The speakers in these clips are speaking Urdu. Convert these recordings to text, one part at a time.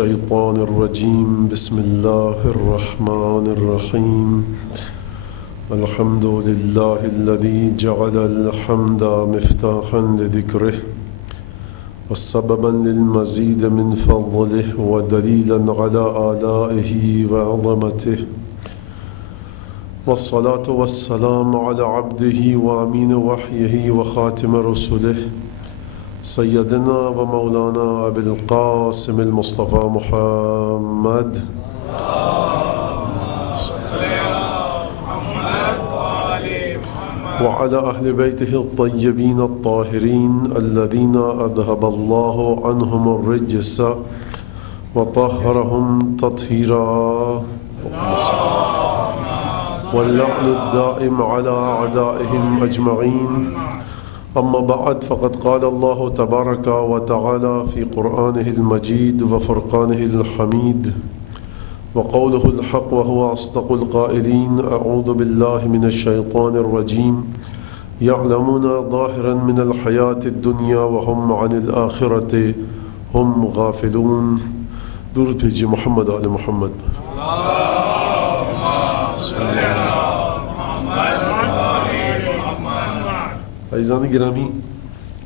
الشيطان الرجيم بسم الله الرحمن الرحيم الحمد لله الذي جعل الحمد مفتاحا لذكره وسببا للمزيد من فضله ودليلا على آلائه وعظمته والصلاة والسلام على عبده وأمين وحيه وخاتم رسله سيدنا ومولانا أبي القاسم المصطفى محمد وعلى أهل بيته الطيبين الطاهرين الذين أذهب الله عنهم الرجس وطهرهم تطهيرا واللعن الدائم على أعدائهم أجمعين أما بعد فقد قال الله تبارك وتعالى في قرآنه المجيد وفرقانه الحميد وقوله الحق وهو أصدق القائلين أعوذ بالله من الشيطان الرجيم يعلمون ظاهرا من الحياة الدنيا وهم عن الآخرة هم غافلون. درود بھیجئے محمد آل محمد. عزیزان گرامی،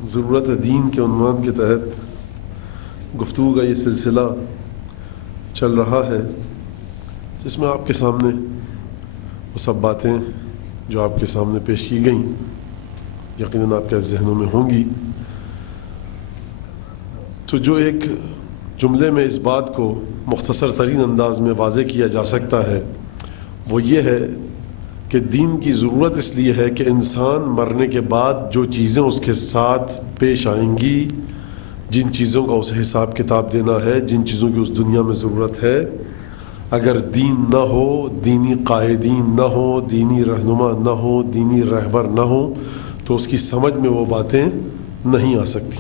ضرورت دین کے عنوان کے تحت گفتگو کا یہ سلسلہ چل رہا ہے جس میں آپ کے سامنے وہ سب باتیں جو آپ کے سامنے پیش کی گئیں یقیناً آپ کے ذہنوں میں ہوں گی. تو جو ایک جملے میں اس بات کو مختصر ترین انداز میں واضح کیا جا سکتا ہے وہ یہ ہے کہ دین کی ضرورت اس لیے ہے کہ انسان مرنے کے بعد جو چیزیں اس کے ساتھ پیش آئیں گی، جن چیزوں کا اسے حساب کتاب دینا ہے، جن چیزوں کی اس دنیا میں ضرورت ہے، اگر دین نہ ہو، دینی قائدین نہ ہو، دینی رہنما نہ ہو، دینی رہبر نہ ہو تو اس کی سمجھ میں وہ باتیں نہیں آ سکتی.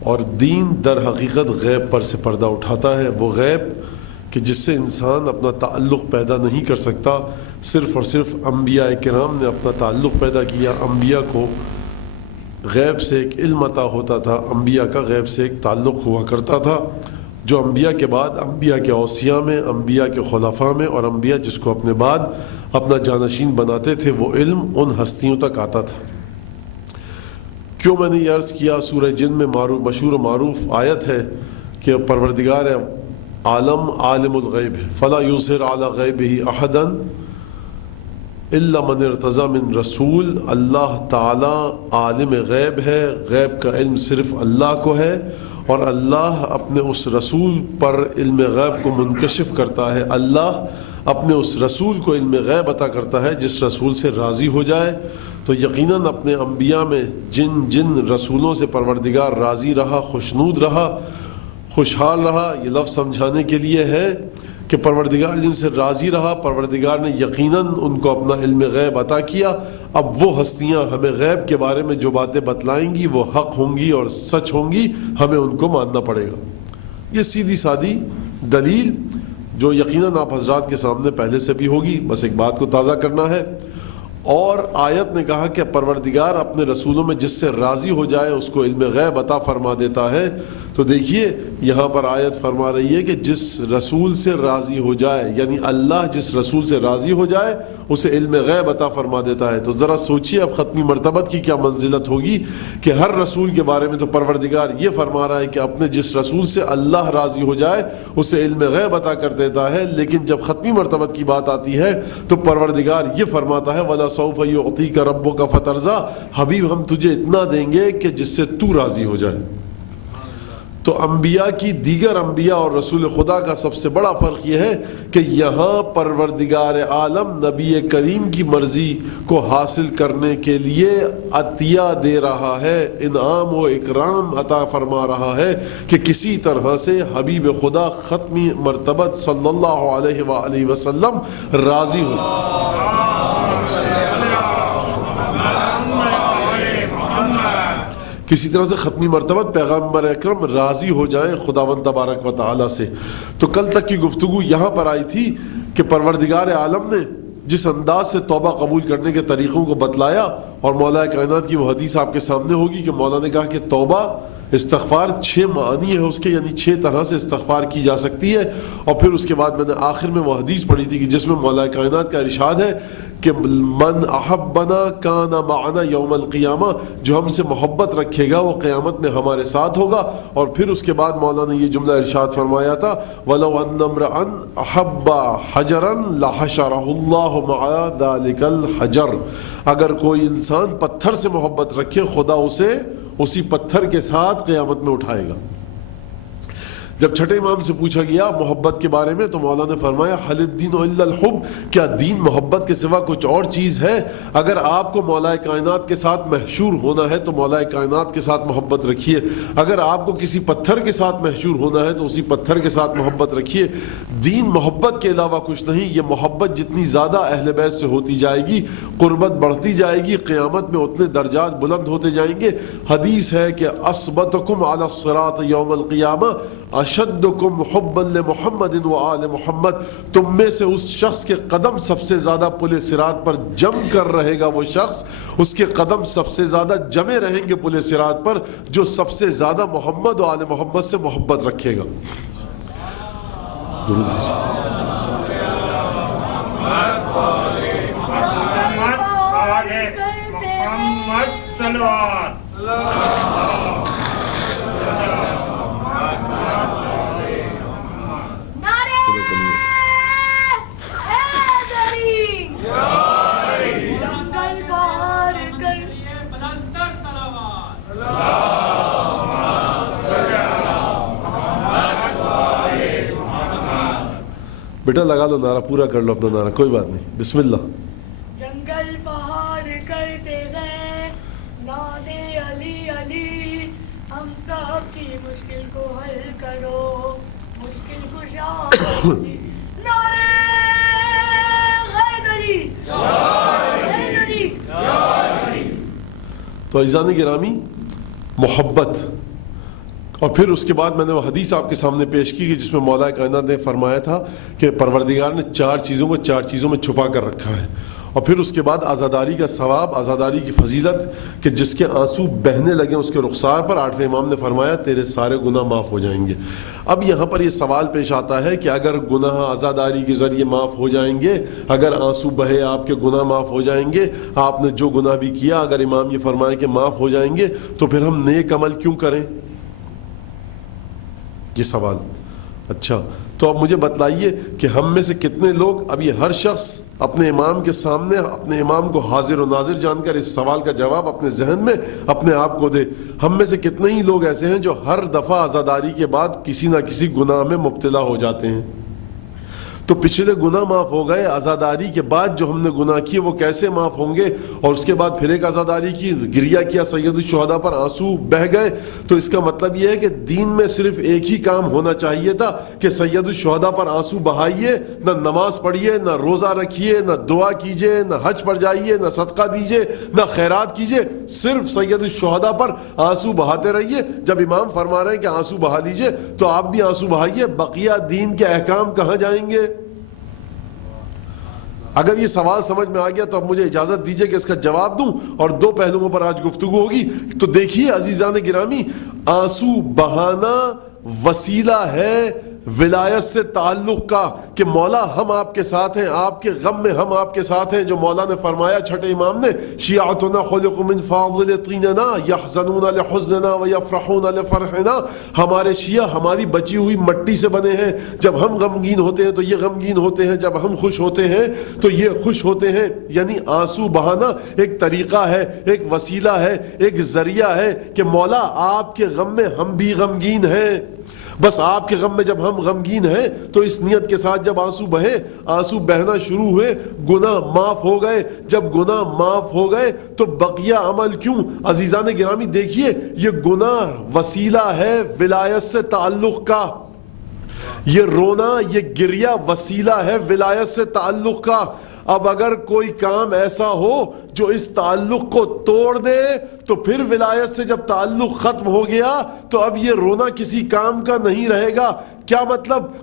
اور دین در حقیقت غیب پر سے پردہ اٹھاتا ہے، وہ غیب کہ جس سے انسان اپنا تعلق پیدا نہیں کر سکتا. صرف اور صرف انبیاء کرام نے اپنا تعلق پیدا کیا. انبیاء کو غیب سے ایک علم عطا ہوتا تھا، انبیاء کا غیب سے ایک تعلق ہوا کرتا تھا جو انبیاء کے بعد انبیاء کے اوصیاء میں، انبیاء کے خلفاء میں اور انبیاء جس کو اپنے بعد اپنا جانشین بناتے تھے وہ علم ان ہستیوں تک آتا تھا. کیوں میں نے یہ عرض کیا؟ سورہ جن میں مشہور و معروف آیت ہے کہ پروردگار عالم عالم الغیب ہے، فلا یظہر علی غیبہ احدا الا من ارتضی من رسول. اللہ تعالی عالم غیب ہے، غیب کا علم صرف اللہ کو ہے اور اللہ اپنے اس رسول پر علم غیب کو منکشف کرتا ہے. اللہ اپنے اس رسول کو علم غیب عطا کرتا ہے جس رسول سے راضی ہو جائے. تو یقیناً اپنے انبیاء میں جن رسولوں سے پروردگار راضی رہا، خوشنود رہا، خوشحال رہا، یہ لفظ سمجھانے کے لیے ہے کہ پروردگار جن سے راضی رہا، پروردگار نے یقیناً ان کو اپنا علم غیب عطا کیا. اب وہ ہستیاں ہمیں غیب کے بارے میں جو باتیں بتلائیں گی وہ حق ہوں گی اور سچ ہوں گی، ہمیں ان کو ماننا پڑے گا. یہ سیدھی سادی دلیل جو یقیناً آپ حضرات کے سامنے پہلے سے بھی ہوگی، بس ایک بات کو تازہ کرنا ہے. اور آیت نے کہا کہ پروردگار اپنے رسولوں میں جس سے راضی ہو جائے اس کو علم غیب عطا فرما دیتا ہے. تو دیکھیے یہاں پر آیت فرما رہی ہے کہ جس رسول سے راضی ہو جائے، یعنی اللہ جس رسول سے راضی ہو جائے اسے علم غیب عطا فرما دیتا ہے. تو ذرا سوچیے اب ختمی مرتبت کی کیا منزلت ہوگی کہ ہر رسول کے بارے میں تو پروردگار یہ فرما رہا ہے کہ اپنے جس رسول سے اللہ راضی ہو جائے اسے علم غیب عطا کر دیتا ہے، لیکن جب ختمی مرتبت کی بات آتی ہے تو پروردگار یہ فرماتا ہے وَلَا سَوْفَ يُعْطِيكَ رَبُّكَ فَتَرْضَىٰ، حبیب ہم تجھے اتنا دیں گے کہ جس سے تو راضی ہو جائے. تو انبیاء کی دیگر انبیاء اور رسول خدا کا سب سے بڑا فرق یہ ہے کہ یہاں پروردگار عالم نبی کریم کی مرضی کو حاصل کرنے کے لیے عطیہ دے رہا ہے، انعام و اکرام عطا فرما رہا ہے کہ کسی طرح سے حبیب خدا ختمی مرتبت صلی اللہ علیہ وآلہ وسلم راضی ہو. کسی طرح سے ختمی مرتبت پیغمبر اکرم راضی ہو جائیں خداوند تبارک و تعالی سے. تو کل تک کی گفتگو یہاں پر آئی تھی کہ پروردگار عالم نے جس انداز سے توبہ قبول کرنے کے طریقوں کو بتلایا، اور مولا کائنات کی وہ حدیث آپ کے سامنے ہوگی کہ مولا نے کہا کہ توبہ استغفار 6 معانی ہے اس کے، یعنی 6 طرح سے استغفار کی جا سکتی ہے. اور پھر اس کے بعد میں نے آخر میں وہ حدیث پڑھی تھی کہ جس میں مولا کائنات کا ارشاد ہے کہ من احبنا کان معنا یوم القیامہ، جو ہم سے محبت رکھے گا وہ قیامت میں ہمارے ساتھ ہوگا. اور پھر اس کے بعد مولا نے یہ جملہ ارشاد فرمایا تھا وَلَوْ أَنَّ امْرَأً أَحَبَّ حَجَرًا لَحَشَرَهُ اللَّهُ مَعَ ذَلِكَ الْحَجَرِ، اگر کوئی انسان پتھر سے محبت رکھے خدا اسے اسی پتھر کے ساتھ قیامت میں اٹھائے گا. جب چھٹے امام سے پوچھا گیا محبت کے بارے میں تو مولا نے فرمایا حل الدین الا الحب، کیا دین محبت کے سوا کچھ اور چیز ہے؟ اگر آپ کو مولا کائنات کے ساتھ محشور ہونا ہے تو مولا کائنات کے ساتھ محبت رکھیے، اگر آپ کو کسی پتھر کے ساتھ محشور ہونا ہے تو اسی پتھر کے ساتھ محبت رکھیے. دین محبت کے علاوہ کچھ نہیں. یہ محبت جتنی زیادہ اہل بیت سے ہوتی جائے گی قربت بڑھتی جائے گی، قیامت میں اتنے درجات بلند ہوتے جائیں گے. حدیث ہے کہ اثبتکم علی الصراط یوم القیامہ اشدکم حبا لمحمد وآل محمد، تم میں سے اس شخص کے قدم سب سے زیادہ پل صراط پر جم کر رہے گا، وہ شخص اس کے قدم سب سے زیادہ جمے رہیں گے پل صراط پر جو سب سے زیادہ محمد و آل محمد سے محبت رکھے گا. درود بیٹا لگا لو نعرہ، پورا کر لو اپنا نعرہ، کوئی بات نہیں. بسم اللہ. جنگل پہاڑ کرتے گئے نادے علی علی، ہم سب کی مشکل کو حل کرو مشکل کشا نعرے حیدری حیدری. تو عزیزان گرامی، محبت، اور پھر اس کے بعد میں نے وہ حدیث آپ کے سامنے پیش کی کہ جس میں مولا کائنات نے فرمایا تھا کہ پروردگار نے 4 چیزوں کو 4 چیزوں میں چھپا کر رکھا ہے. اور پھر اس کے بعد عزاداری کا ثواب، عزاداری کی فضیلت کہ جس کے آنسو بہنے لگیں اس کے رخسار پر 8ویں امام نے فرمایا تیرے سارے گناہ معاف ہو جائیں گے. اب یہاں پر یہ سوال پیش آتا ہے کہ اگر گناہ عزاداری کے ذریعے معاف ہو جائیں گے، اگر آنسو بہے آپ کے گناہ معاف ہو جائیں گے، آپ نے جو گناہ بھی کیا اگر امام یہ فرمائے کہ معاف ہو جائیں گے تو پھر ہم نیک عمل کیوں کریں؟ یہ سوال. اچھا تو اب مجھے بتلائیے کہ ہم میں سے کتنے لوگ، اب یہ ہر شخص اپنے امام کے سامنے اپنے امام کو حاضر و ناظر جان کر اس سوال کا جواب اپنے ذہن میں اپنے آپ کو دے. ہم میں سے کتنے ہی لوگ ایسے ہیں جو ہر دفعہ عزاداری کے بعد کسی نہ کسی گناہ میں مبتلا ہو جاتے ہیں؟ تو پچھلے گناہ معاف ہو گئے، عزاداری کے بعد جو ہم نے گناہ کیے وہ کیسے معاف ہوں گے؟ اور اس کے بعد پھر ایک عزاداری کی، گریہ کیا سید الشہداء پر، آنسو بہہ گئے. تو اس کا مطلب یہ ہے کہ دین میں صرف ایک ہی کام ہونا چاہیے تھا کہ سید الشہداء پر آنسو بہائیے، نہ نماز پڑھیے، نہ روزہ رکھیے، نہ دعا کیجیے، نہ حج پر جائیے، نہ صدقہ دیجیے، نہ خیرات کیجیے، صرف سید الشہداء پر آنسو بہاتے رہیے. جب امام فرما رہے ہیں کہ آنسو بہا لیجیے تو آپ بھی آنسو بہائیے. بقیہ دین کے احکام کہاں جائیں گے؟ اگر یہ سوال سمجھ میں آ گیا تو اب مجھے اجازت دیجیے کہ اس کا جواب دوں، اور 2 پہلوؤں پر آج گفتگو ہوگی. تو دیکھیے عزیزان گرامی، آنسو بہانا وسیلہ ہے ولایت سے تعلق کا کہ مولا ہم آپ کے ساتھ ہیں، آپ کے غم میں ہم آپ کے ساتھ ہیں. جو مولا نے فرمایا چھٹے امام نے، شیعتنا خلق من فاضل طیننا یحزنون لحزننا ویفرحون لفرحنا، ہمارے شیعہ ہماری بچی ہوئی مٹی سے بنے ہیں. جب ہم غمگین ہوتے ہیں تو یہ غمگین ہوتے ہیں، جب ہم خوش ہوتے ہیں تو یہ خوش ہوتے ہیں. یعنی آنسو بہانا ایک طریقہ ہے، ایک وسیلہ ہے، ایک ذریعہ ہے کہ مولا آپ کے غم میں ہم بھی غمگین ہیں. بس آپ کے غم میں جب ہم غمگین ہیں تو اس نیت کے ساتھ جب آنسو بہے، آنسو بہنا شروع ہوئے، گناہ معاف ہو گئے. جب گناہ معاف ہو گئے تو بقیہ عمل کیوں؟ عزیزان گرامی دیکھیے، یہ گناہ وسیلہ ہے ولایت سے تعلق کا. یہ رونا، یہ گریہ وسیلہ ہے ولایت سے تعلق کا. اب اگر کوئی کام ایسا ہو جو اس تعلق کو توڑ دے تو پھر ولایت سے جب تعلق ختم ہو گیا تو اب یہ رونا کسی کام کا نہیں رہے گا. کیا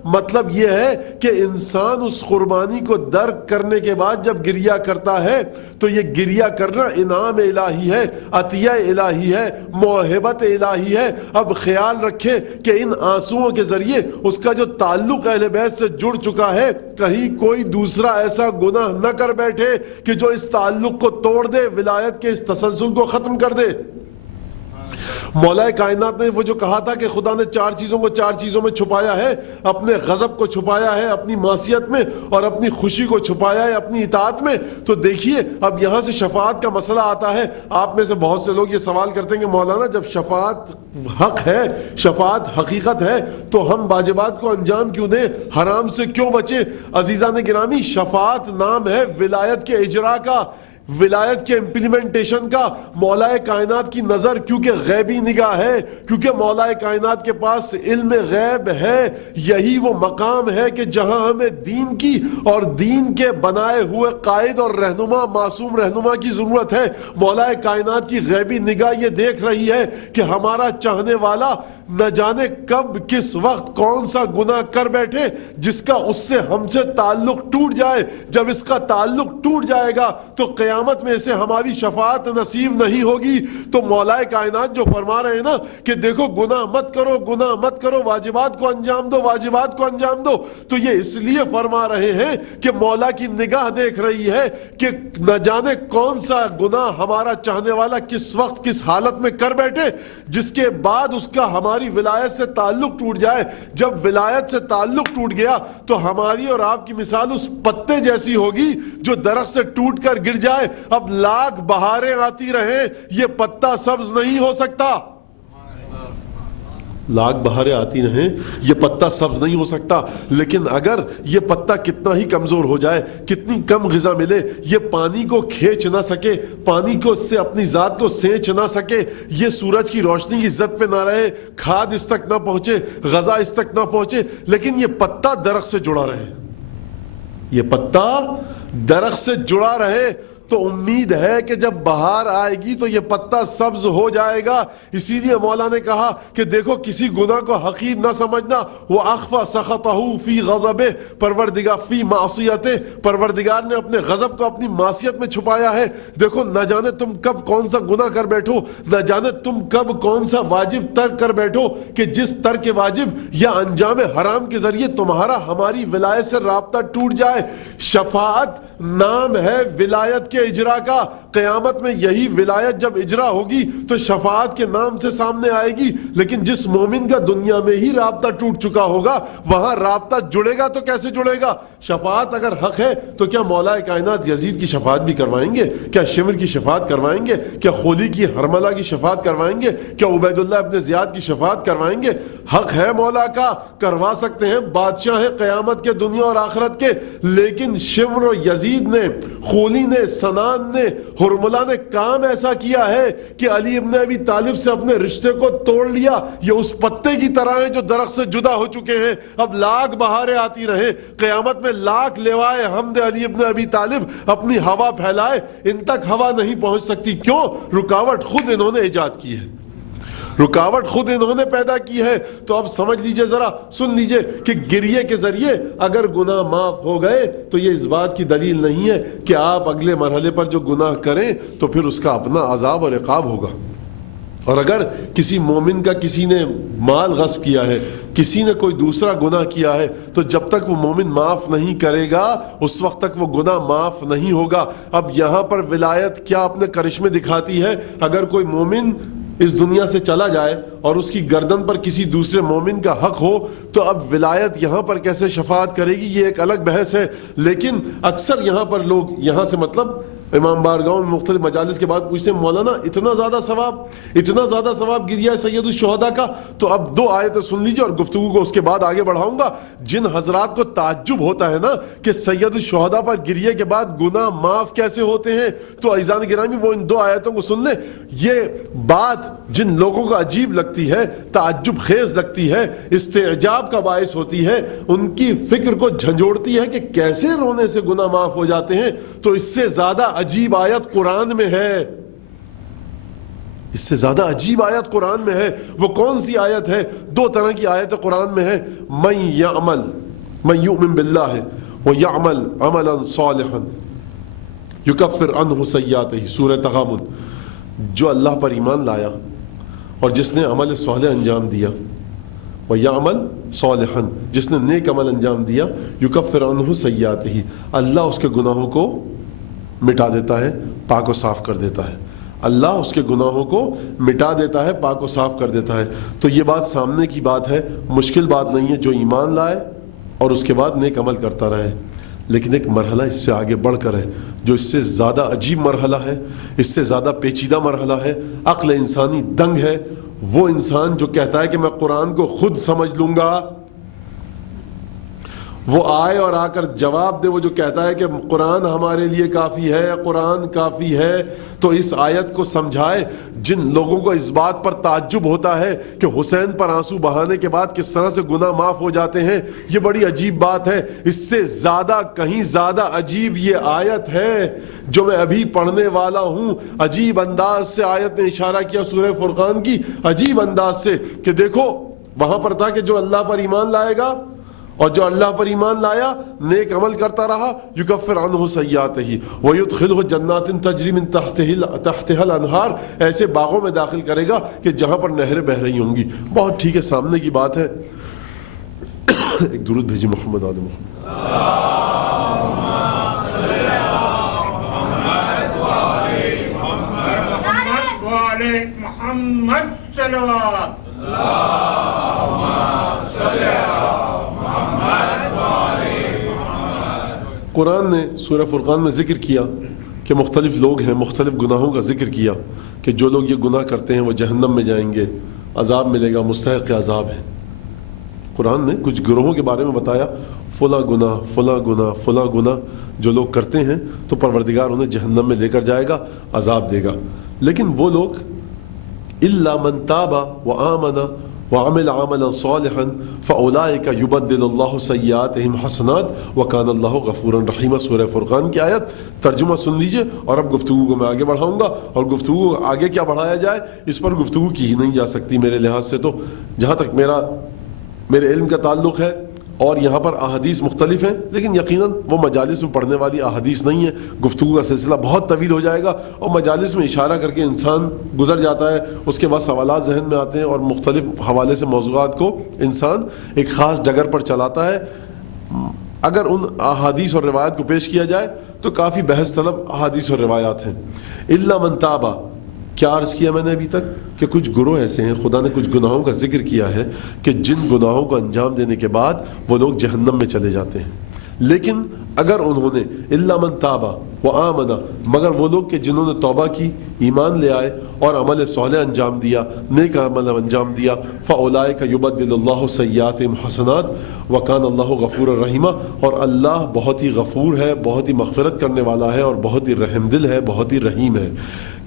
مطلب یہ ہے کہ انسان اس قربانی کو درک کرنے کے بعد جب گریہ کرتا ہے تو یہ گریہ کرنا انعام الہی ہے، عطیہ الہی ہے، موہبت الہی ہے۔ اب خیال رکھیں کہ ان آنسوؤں کے ذریعے اس کا جو تعلق اہل بیت سے جڑ چکا ہے، کہیں کوئی دوسرا ایسا گناہ نہ کر بیٹھے کہ جو اس تعلق کو توڑ دے، ولایت کے اس تسلسل کو ختم کر دے۔ مولا کائنات نے وہ جو کہا تھا کہ خدا نے 4 چیزوں کو 4 چیزوں میں چھپایا ہے، اپنے غضب کو چھپایا ہے اپنی معصیت میں، اور اپنی خوشی کو چھپایا ہے اپنی اطاعت میں۔ تو دیکھیے اب یہاں سے شفاعت کا مسئلہ آتا ہے۔ آپ میں سے بہت سے لوگ یہ سوال کرتے ہیں کہ مولانا جب شفاعت حق ہے، شفاعت حقیقت ہے، تو ہم واجبات کو انجام کیوں دیں، حرام سے کیوں بچیں؟ عزیزان گرامی، شفاعت نام ہے ولایت کے اجرا کا، ولایت کے امپلیمنٹیشن کا۔ مولا کائنات کی نظر کیونکہ غیبی نگاہ ہے، کیونکہ مولا کائنات کے پاس علم غیب ہے، یہی وہ مقام ہے کہ جہاں ہمیں دین کی اور دین کے بنائے ہوئے قائد اور رہنما، معصوم رہنما کی ضرورت ہے۔ مولا کائنات کی غیبی نگاہ یہ دیکھ رہی ہے کہ ہمارا چاہنے والا نہ جانے کب کس وقت کون سا گناہ کر بیٹھے جس کا اس سے ہم سے تعلق ٹوٹ جائے۔ جب اس کا تعلق ٹوٹ جائے گا تو قیامت میں اسے ہماری شفاعت نصیب نہیں ہوگی۔ تو مولا کائنات جو فرما رہے ہیں نا کہ دیکھو گناہ مت کرو، گناہ مت کرو، واجبات کو انجام دو، واجبات کو انجام دو، تو یہ اس لیے فرما رہے ہیں کہ مولا کی نگاہ دیکھ رہی ہے کہ نہ جانے کون سا گناہ ہمارا چاہنے والا کس وقت کس حالت میں کر بیٹھے جس کے بعد اس کا ہماری ولایت سے تعلق ٹوٹ جائے۔ جب ولایت سے تعلق ٹوٹ گیا تو ہماری اور آپ کی مثال اس پتے جیسی ہوگی جو درخت سے ٹوٹ کر گر جائے۔ اب لاکھ بہاریں آتی رہیں یہ پتا سبز نہیں ہو سکتا، لاکھ بہاریں آتی رہیں یہ پتا سبز نہیں ہو سکتا۔ لیکن اگر یہ پتا کتنا ہی کمزور ہو جائے، کتنی کم غذا ملے، یہ پانی کو کھینچ نہ سکے، پانی کو اس سے اپنی ذات کو سینچ نہ سکے، یہ سورج کی روشنی کی عزت پہ نہ رہے، کھاد اس تک نہ پہنچے، غذا اس تک نہ پہنچے، لیکن یہ پتا درخت سے جڑا رہے، یہ پتا درخت سے جڑا رہے، تو امید ہے کہ جب بہار آئے گی تو یہ پتا سبز ہو جائے گا۔ اسی لیے مولا نے کہا کہ دیکھو کسی گناہ کو حقیر نہ سمجھنا، وہ اخفى سخطه فی غضبہ، پروردگار فی معصیتہ، پروردگار نے اپنے غضب کو اپنی معصیت میں چھپایا ہے۔ دیکھو نہ جانے تم کب کون سا گناہ کر بیٹھو، نہ جانے تم کب کون سا واجب ترک کر بیٹھو کہ جس ترک واجب یا انجام حرام کے ذریعے تمہارا ہماری ولایت سے رابطہ ٹوٹ جائے۔ شفاعت نام ہے ولایت کے اجرا کا۔ قیامت میں یہی ولایت جب اجرا ہوگی تو شفاعت کے نام سے سامنے آئے گی، لیکن جس مومن کا دنیا میں ہی رابطہ ٹوٹ چکا ہوگا وہاں رابطہ جڑے گا تو کیسے جڑے گا؟ شفاعت اگر حق ہے تو کیا مولا کائنات یزید کی شفاعت بھی کروائیں گے؟ کیا شمر کی شفاعت کروائیں گے؟ کیا خولی کی حرملہ کی شفاعت کروائیں گے؟ کیا عبید اللہ ابن زیاد کی شفاعت کروائیں گے؟ حق ہے مولا کا، کروا سکتے ہیں، بادشاہ ہیں قیامت کے دنیا اور آخرت کے۔ لیکن شمر و یزید نے، خولی نے، سنان نے، حرملہ نے کام ایسا کیا ہے کہ علی ابن ابی طالب سے اپنے رشتے کو توڑ لیا۔ یہ اس پتے کی طرح ہیں جو درخت سے جدا ہو چکے ہیں۔ اب لاکھ بہاریں آتی رہیں، قیامت میں لاکھ لیوائے حمد علی ابن ابی طالب اپنی ہوا پھیلائے، ان تک ہوا نہیں پہنچ سکتی۔ کیوں؟ رکاوٹ خود انہوں نے ایجاد کی ہے، رکاوٹ خود انہوں نے پیدا کی ہے۔ تو اب سمجھ لیجئے، ذرا سن لیجئے کہ گریے کے ذریعے اگر گناہ معاف ہو گئے تو یہ اس بات کی دلیل نہیں ہے کہ آپ اگلے مرحلے پر جو گناہ کریں تو پھر اس کا اپنا عذاب اور عقاب ہوگا۔ اور اگر کسی مومن کا کسی نے مال غصب کیا ہے، کسی نے کوئی دوسرا گناہ کیا ہے، تو جب تک وہ مومن معاف نہیں کرے گا اس وقت تک وہ گناہ معاف نہیں ہوگا۔ اب یہاں پر ولایت کیا اپنے کرشمے دکھاتی ہے؟ اگر کوئی مومن اس دنیا سے چلا جائے اور اس کی گردن پر کسی دوسرے مومن کا حق ہو تو اب ولایت یہاں پر کیسے شفاعت کرے گی، یہ ایک الگ بحث ہے۔ لیکن اکثر یہاں پر لوگ یہاں سے مطلب امام بارگاہوں میں مختلف مجالس کے بعد پوچھتے ہیں مولانا اتنا زیادہ ثواب گریا ہے سید الشہداء کا؟ تو اب 2 آیتیں سن لیجیے اور گفتگو کو اس کے بعد آگے بڑھاؤں گا۔ جن حضرات کو تعجب ہوتا ہے نا کہ سید الشہداء پر گریے کے بعد گناہ معاف کیسے ہوتے ہیں، تو عزیزان گرامی وہ ان 2 آیتوں کو سن لیں۔ یہ بات جن لوگوں کو عجیب لگتی ہے، تعجب خیز لگتی ہے، استعجاب کا باعث ہوتی ہے، ان کی فکر کو جھنجھوڑتی ہے کہ کیسے رونے سے گناہ معاف ہو جاتے ہیں، تو اس سے زیادہ عجیب آیت قرآن میں ہے۔ اس سے زیادہ عجیب آیت قرآن میں ہے وہ کون سی آیت ہے؟ دو طرح کی آیت قرآن میں ہے، من یؤمن باللہ ویعمل عملا صالحا یکفر عنہ سیئاتہ، سورہ تغابن، جو اللہ پر ایمان لایا اور جس نے عمل صالح انجام دیا، ویعمل صالحا، جس نے نیک عمل انجام دیا، یکفر عنہ سیئاتہ، اللہ اس کے گناہوں کو مٹا دیتا ہے، پاک و صاف کر دیتا ہے، اللہ اس کے گناہوں کو مٹا دیتا ہے، پاک و صاف کر دیتا ہے۔ تو یہ بات سامنے کی بات ہے، مشکل بات نہیں ہے، جو ایمان لائے اور اس کے بعد نیک عمل کرتا رہے۔ لیکن ایک مرحلہ اس سے آگے بڑھ کر ہے، جو اس سے زیادہ عجیب مرحلہ ہے، اس سے زیادہ پیچیدہ مرحلہ ہے، عقل انسانی دنگ ہے۔ وہ انسان جو کہتا ہے کہ میں قرآن کو خود سمجھ لوں گا، وہ آئے اور آ کر جواب دے، وہ جو کہتا ہے کہ قرآن ہمارے لیے کافی ہے، قرآن کافی ہے، تو اس آیت کو سمجھائے۔ جن لوگوں کو اس بات پر تعجب ہوتا ہے کہ حسین پر آنسو بہانے کے بعد کس طرح سے گناہ معاف ہو جاتے ہیں، یہ بڑی عجیب بات ہے۔ اس سے زیادہ، کہیں زیادہ عجیب یہ آیت ہے جو میں ابھی پڑھنے والا ہوں۔ عجیب انداز سے آیت نے اشارہ کیا سورہ فرقان کی، عجیب انداز سے، کہ دیکھو وہاں پر تھا کہ جو اللہ پر ایمان لائے گا اور جو اللہ پر ایمان لایا، نیک عمل کرتا رہا، یکفر عنہ سیئاتہ ویدخلہ جنات تجری من تحتها الانہار، ایسے باغوں میں داخل کرے گا کہ جہاں پر نہریں بہہ رہی ہوں گی۔ بہت ٹھیک ہے، سامنے کی بات ہے۔ ایک درود بھیجی محمد آل محمد۔ محمد صلوات قرآن نے سورہ فرقان میں ذکر کیا کہ مختلف لوگ ہیں، مختلف گناہوں کا ذکر کیا کہ جو لوگ یہ گناہ کرتے ہیں وہ جہنم میں جائیں گے، عذاب ملے گا، مستحق عذاب ہے۔ قرآن نے کچھ گروہوں کے بارے میں بتایا، فلاں گناہ فلاں گناہ فلاں گناہ جو لوگ کرتے ہیں تو پروردگار انہیں جہنم میں لے کر جائے گا، عذاب دے گا۔ لیکن وہ لوگ الا من تاب وآمن وعمل عملا صالحا فاولئک یبدل اللہ سیئاتہم حسنات وکان اللہ غفورا رحیما، سورہ فرقان کی آیت۔ ترجمہ سن لیجئے اور اب گفتگو کو میں آگے بڑھاؤں گا، اور گفتگو آگے کیا بڑھایا جائے اس پر گفتگو کی ہی نہیں جا سکتی میرے لحاظ سے، تو جہاں تک میرے علم کا تعلق ہے۔ اور یہاں پر احادیث مختلف ہیں، لیکن یقیناً وہ مجالس میں پڑھنے والی احادیث نہیں ہے، گفتگو کا سلسلہ بہت طویل ہو جائے گا، اور مجالس میں اشارہ کر کے انسان گزر جاتا ہے، اس کے بعد سوالات ذہن میں آتے ہیں اور مختلف حوالے سے موضوعات کو انسان ایک خاص ڈگر پر چلاتا ہے۔ اگر ان احادیث اور روایات کو پیش کیا جائے تو کافی بحث طلب احادیث اور روایات ہیں۔ الا من تاب، کیا عرض کیا میں نے ابھی تک کہ کچھ گروہ ایسے ہیں، خدا نے کچھ گناہوں کا ذکر کیا ہے کہ جن گناہوں کو انجام دینے کے بعد وہ لوگ جہنم میں چلے جاتے ہیں۔ لیکن اگر انہوں نے الا من تاب وآمن، مگر وہ لوگ کہ جنہوں نے توبہ کی، ایمان لے آئے اور عمل صالح انجام دیا، نیک عمل انجام دیا، فاولئک یبدل اللہ سیئاتہم حسنات وکان اللہ غفورا رحیما، اور اللہ بہت ہی غفور ہے، بہت ہی مغفرت کرنے والا ہے، اور بہت ہی رحم دل ہے، بہت ہی رحیم ہے۔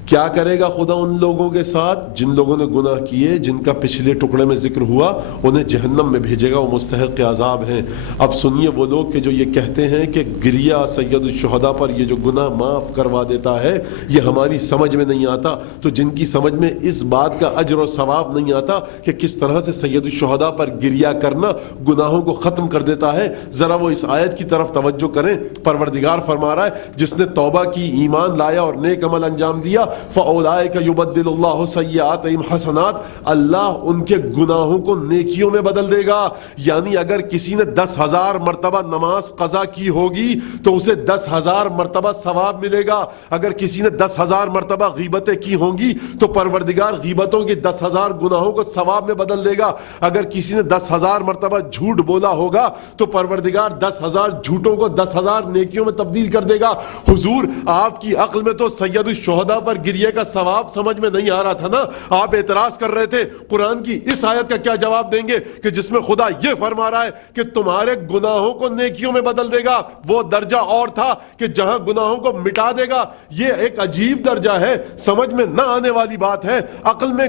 کیا کرے گا خدا ان لوگوں کے ساتھ جن لوگوں نے گناہ کیے، جن کا پچھلے ٹکڑے میں ذکر ہوا، انہیں جہنم میں بھیجے گا، وہ مستحق عذاب ہیں۔ اب سنیے، وہ لوگ کہ جو یہ کہتے ہیں کہ گریہ سید الشہداء پر یہ جو گناہ معاف کروا دیتا ہے، یہ ہماری سمجھ میں نہیں آتا، تو جن کی سمجھ میں اس بات کا اجر و ثواب نہیں آتا کہ کس طرح سے سید الشہداء پر گریہ کرنا گناہوں کو ختم کر دیتا ہے، ذرا وہ اس آیت کی طرف توجہ کریں۔ پروردگار فرما رہا ہے جس نے توبہ کی، ایمان لایا اور نیک عمل انجام دیا، فاولئک یبدل اللہ سیئاتہم حسنات، اللہ ان کے گناہوں کو نیکیوں میں بدل دے گا۔ یعنی اگر کسی نے 10,000 مرتبہ نماز قضا کی ہوگی تو اسے 10,000 مرتبہ ثواب ملے گا۔ اگر کسی نے 10,000 مرتبہ غیبتیں کی ہوں گی تو پروردگار غیبتوں کے 10,000 گناہوں کو ثواب میں بدل دے گا۔ اگر کسی نے 10,000 مرتبہ جھوٹ بولا ہوگا تو پروردگار 10,000 جھوٹوں کو 10,000 نیکیوں میں تبدیل کر دے گا۔ حضور، آپ کی عقل میں تو سید الشہداء پر گریہ کا ثواب سمجھ میں نہیں آ رہا تھا نا، آپ اعتراض کر رہے تھے قرآن کی اس آیت کا کیا جواب دیں گے کہ جس میں خدا یہ فرما رہا ہے کہ تمہارے گناہوں کو نیکیوں میں بدل دے گا۔ وہ درجہ اور تھا کہ جہاں گناہوں کو مٹا دے گا، یہ ایک عجیب درجہ ہے، سمجھ میں نہ آنے والی بات ہے، عقل میں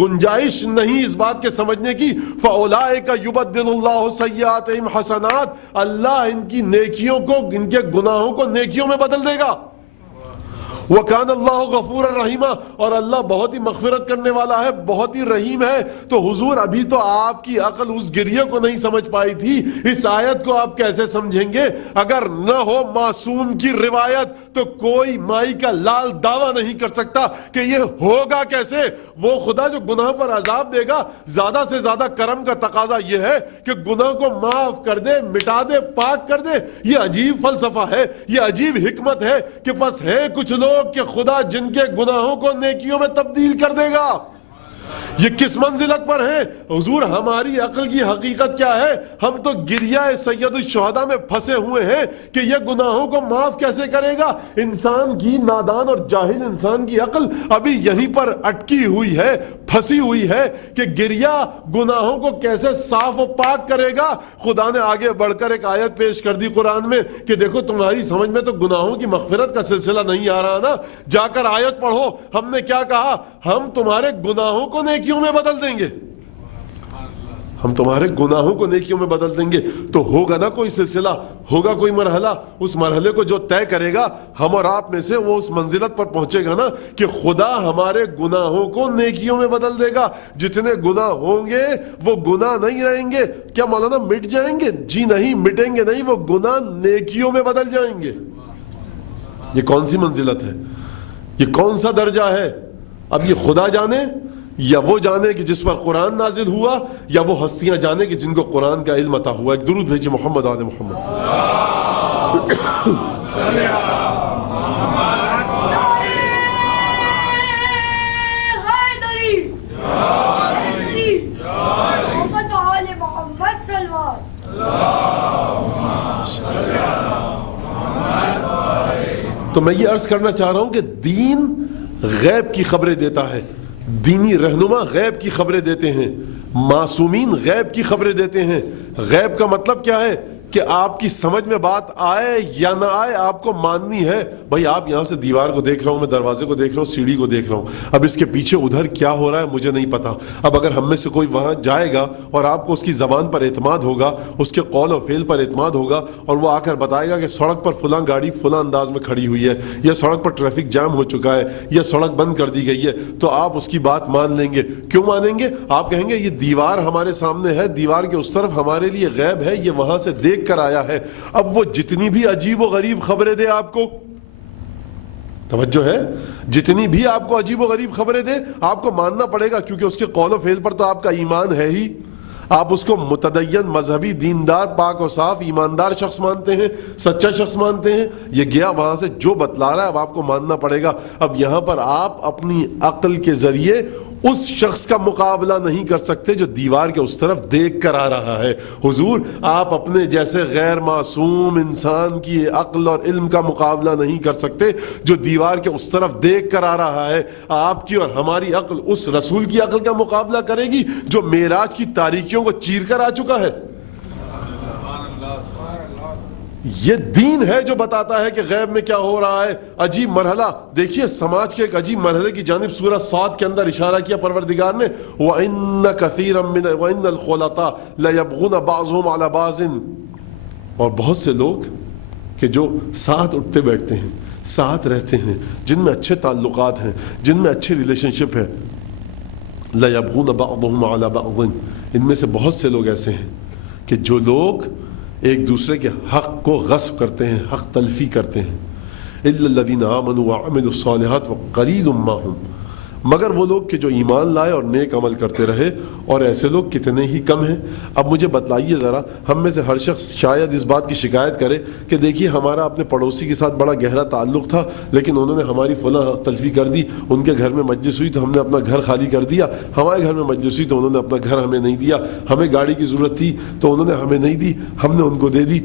گنجائش نہیں اس بات کے سمجھنے کی۔ فاولئک یبدل اللہ سیئاتہم حسنات، اللہ ان کی نیکیوں کو، ان کے گناہوں کو نیکیوں میں بدل دے گا۔ وَكَانَ اللَّهُ غَفُورًا رَحِيمًا، اور اللہ بہت ہی مغفرت کرنے والا ہے، بہت ہی رحیم ہے۔ تو حضور ابھی تو آپ کی عقل اس گریہ کو نہیں سمجھ پائی تھی، اس آیت کو آپ کیسے سمجھیں گے؟ اگر نہ ہو معصوم کی روایت تو کوئی مائی کا لال دعویٰ نہیں کر سکتا کہ یہ ہوگا کیسے۔ وہ خدا جو گناہ پر عذاب دے گا، زیادہ سے زیادہ کرم کا تقاضا یہ ہے کہ گناہ کو معاف کر دے، مٹا دے، پاک کر دے۔ یہ عجیب فلسفہ ہے، یہ عجیب حکمت ہے کہ بس ہے کچھ لوگ کہ خدا جن کے گناہوں کو نیکیوں میں تبدیل کر دے گا۔ یہ کس منزلت پر ہیں حضور؟ ہماری عقل کی حقیقت کیا ہے؟ ہم تو گریہ سید الشہداء میں پھنسے ہوئے ہیں کہ یہ گناہوں کو معاف کیسے کرے گا۔ انسان کی نادان اور جاہل انسان کی عقل ابھی یہیں پر اٹکی ہوئی ہے، پھنسی ہوئی ہے کہ گریہ گناہوں کو کیسے صاف و پاک کرے گا۔ خدا نے آگے بڑھ کر ایک آیت پیش کر دی قرآن میں کہ دیکھو تمہاری سمجھ میں تو گناہوں کی مغفرت کا سلسلہ نہیں آ رہا نا، جا کر آیت پڑھو۔ ہم نے کیا کہا؟ ہم تمہارے گناہوں کو نیکیوں میں بدل دیں گے، ہم تمہارے گناہوں کو نیکیوں میں بدل دیں گے۔ تو ہوگا نا کوئی سلسلہ، ہوگا کوئی مرحلہ، اس مرحلے کو جو طے کرے گا ہم اور آپ میں سے، وہ اس منزلت پر پہنچے گا نا کہ خدا ہمارے گناہوں کو نیکیوں میں بدل دے گا۔ جتنے گناہ ہوں گے وہ گناہ نہیں رہیں گے۔ کیا مولانا مٹ جائیں گے؟ جی نہیں، مٹیں گے نہیں، وہ گناہ نیکیوں میں بدل جائیں گے۔ یہ کون سی منزلت ہے؟ یہ کون سا درجہ ہے؟ اب یہ خدا جانے یا وہ جانے کہ جس پر قرآن نازل ہوا، یا وہ ہستیاں جانے کہ جن کو قرآن کا علم عطا ہوا۔ ایک درود بھیجیے محمد آل محمد۔ تو میں یہ عرض کرنا چاہ رہا ہوں کہ دین غیب کی خبریں دیتا ہے، دینی رہنما غیب کی خبریں دیتے ہیں، معصومین غیب کی خبریں دیتے ہیں۔ غیب کا مطلب کیا ہے؟ کہ آپ کی سمجھ میں بات آئے یا نہ آئے آپ کو ماننی ہے۔ بھائی آپ یہاں سے دیوار کو دیکھ رہا ہوں، میں دروازے کو دیکھ رہا ہوں، سیڑھی کو دیکھ رہا ہوں، اب اس کے پیچھے ادھر کیا ہو رہا ہے مجھے نہیں پتا۔ اب اگر ہم میں سے کوئی وہاں جائے گا اور آپ کو اس کی زبان پر اعتماد ہوگا، اس کے قول و فعل پر اعتماد ہوگا، اور وہ آ کر بتائے گا کہ سڑک پر فلاں گاڑی فلاں انداز میں کھڑی ہوئی ہے، یا سڑک پر ٹریفک جام ہو چکا ہے، یا سڑک بند کر دی گئی ہے، تو آپ اس کی بات مان لیں گے۔ کیوں مانیں گے؟ آپ کہیں گے یہ دیوار ہمارے سامنے ہے، دیوار کے اس طرف ہمارے لیے غیب ہے، یہ وہاں سے دیکھ کر آیا ہے۔ اب وہ جتنی بھی عجیب و غریب خبریں دے آپ کو، توجہ ہے، جتنی بھی آپ کو عجیب و غریب خبریں دے آپ کو ماننا پڑے گا، کیونکہ اس کے قول و فعل پر تو آپ کا ایمان ہے ہی۔ آپ اس کو متدین، مذہبی، دیندار، پاک و صاف، ایماندار شخص مانتے ہیں، سچا شخص مانتے ہیں۔ یہ گیا وہاں سے جو بتلا رہا ہے اب آپ کو ماننا پڑے گا۔ اب یہاں پر آپ اپنی عقل کے ذریعے اس شخص کا مقابلہ نہیں کر سکتے جو دیوار کے اس طرف دیکھ کر آ رہا ہے۔ حضور آپ اپنے جیسے غیر معصوم انسان کی عقل اور علم کا مقابلہ نہیں کر سکتے جو دیوار کے اس طرف دیکھ کر آ رہا ہے۔ آپ کی اور ہماری عقل اس رسول کی عقل کا مقابلہ کرے گی جو معراج کی تاریکیوں کو چیر کر آ چکا ہے۔ یہ دین ہے جو بتاتا ہے کہ غیب میں کیا ہو رہا ہے۔ عجیب مرحلہ دیکھیے، سماج کے ایک عجیب مرحلے کی جانب سورہ صاد کے اندر اشارہ کیا پروردگار نے، وَإِنَّ كَثِيرًا مِنَ وَإِنَّ الْخُلَطَاءَ لَيَبْغُونَ بَعْضُهُمْ عَلَى بَعْضٍ، اور بہت سے لوگ کہ جو ساتھ اٹھتے بیٹھتے ہیں، ساتھ رہتے ہیں، جن میں اچھے تعلقات ہیں، جن میں اچھے ریلیشن شپ ہے، لَيَبْغُونَ بَعْضُهُمْ عَلَى بَعْضٍ، ان میں سے بہت سے لوگ ایسے ہیں کہ جو لوگ ایک دوسرے کے حق کو غصب کرتے ہیں، حق تلفی کرتے ہیں۔ إِلَّا الَّذِينَ آمَنُوا وَعَمِلُوا الصَّالِحَاتِ وَقَلِيلٌ مَّا هُمْ، مگر وہ لوگ کہ جو ایمان لائے اور نیک عمل کرتے رہے، اور ایسے لوگ کتنے ہی کم ہیں۔ اب مجھے بتلائیے ذرا، ہم میں سے ہر شخص شاید اس بات کی شکایت کرے کہ دیکھیے ہمارا اپنے پڑوسی کے ساتھ بڑا گہرا تعلق تھا، لیکن انہوں نے ہماری فلاں تلفی کر دی، ان کے گھر میں مجلس ہوئی تو ہم نے اپنا گھر خالی کر دیا، ہمارے گھر میں مجلس ہوئی تو انہوں نے اپنا گھر ہمیں نہیں دیا، ہمیں گاڑی کی ضرورت تھی تو انہوں نے ہمیں نہیں دی، ہم نے ان کو دے دی۔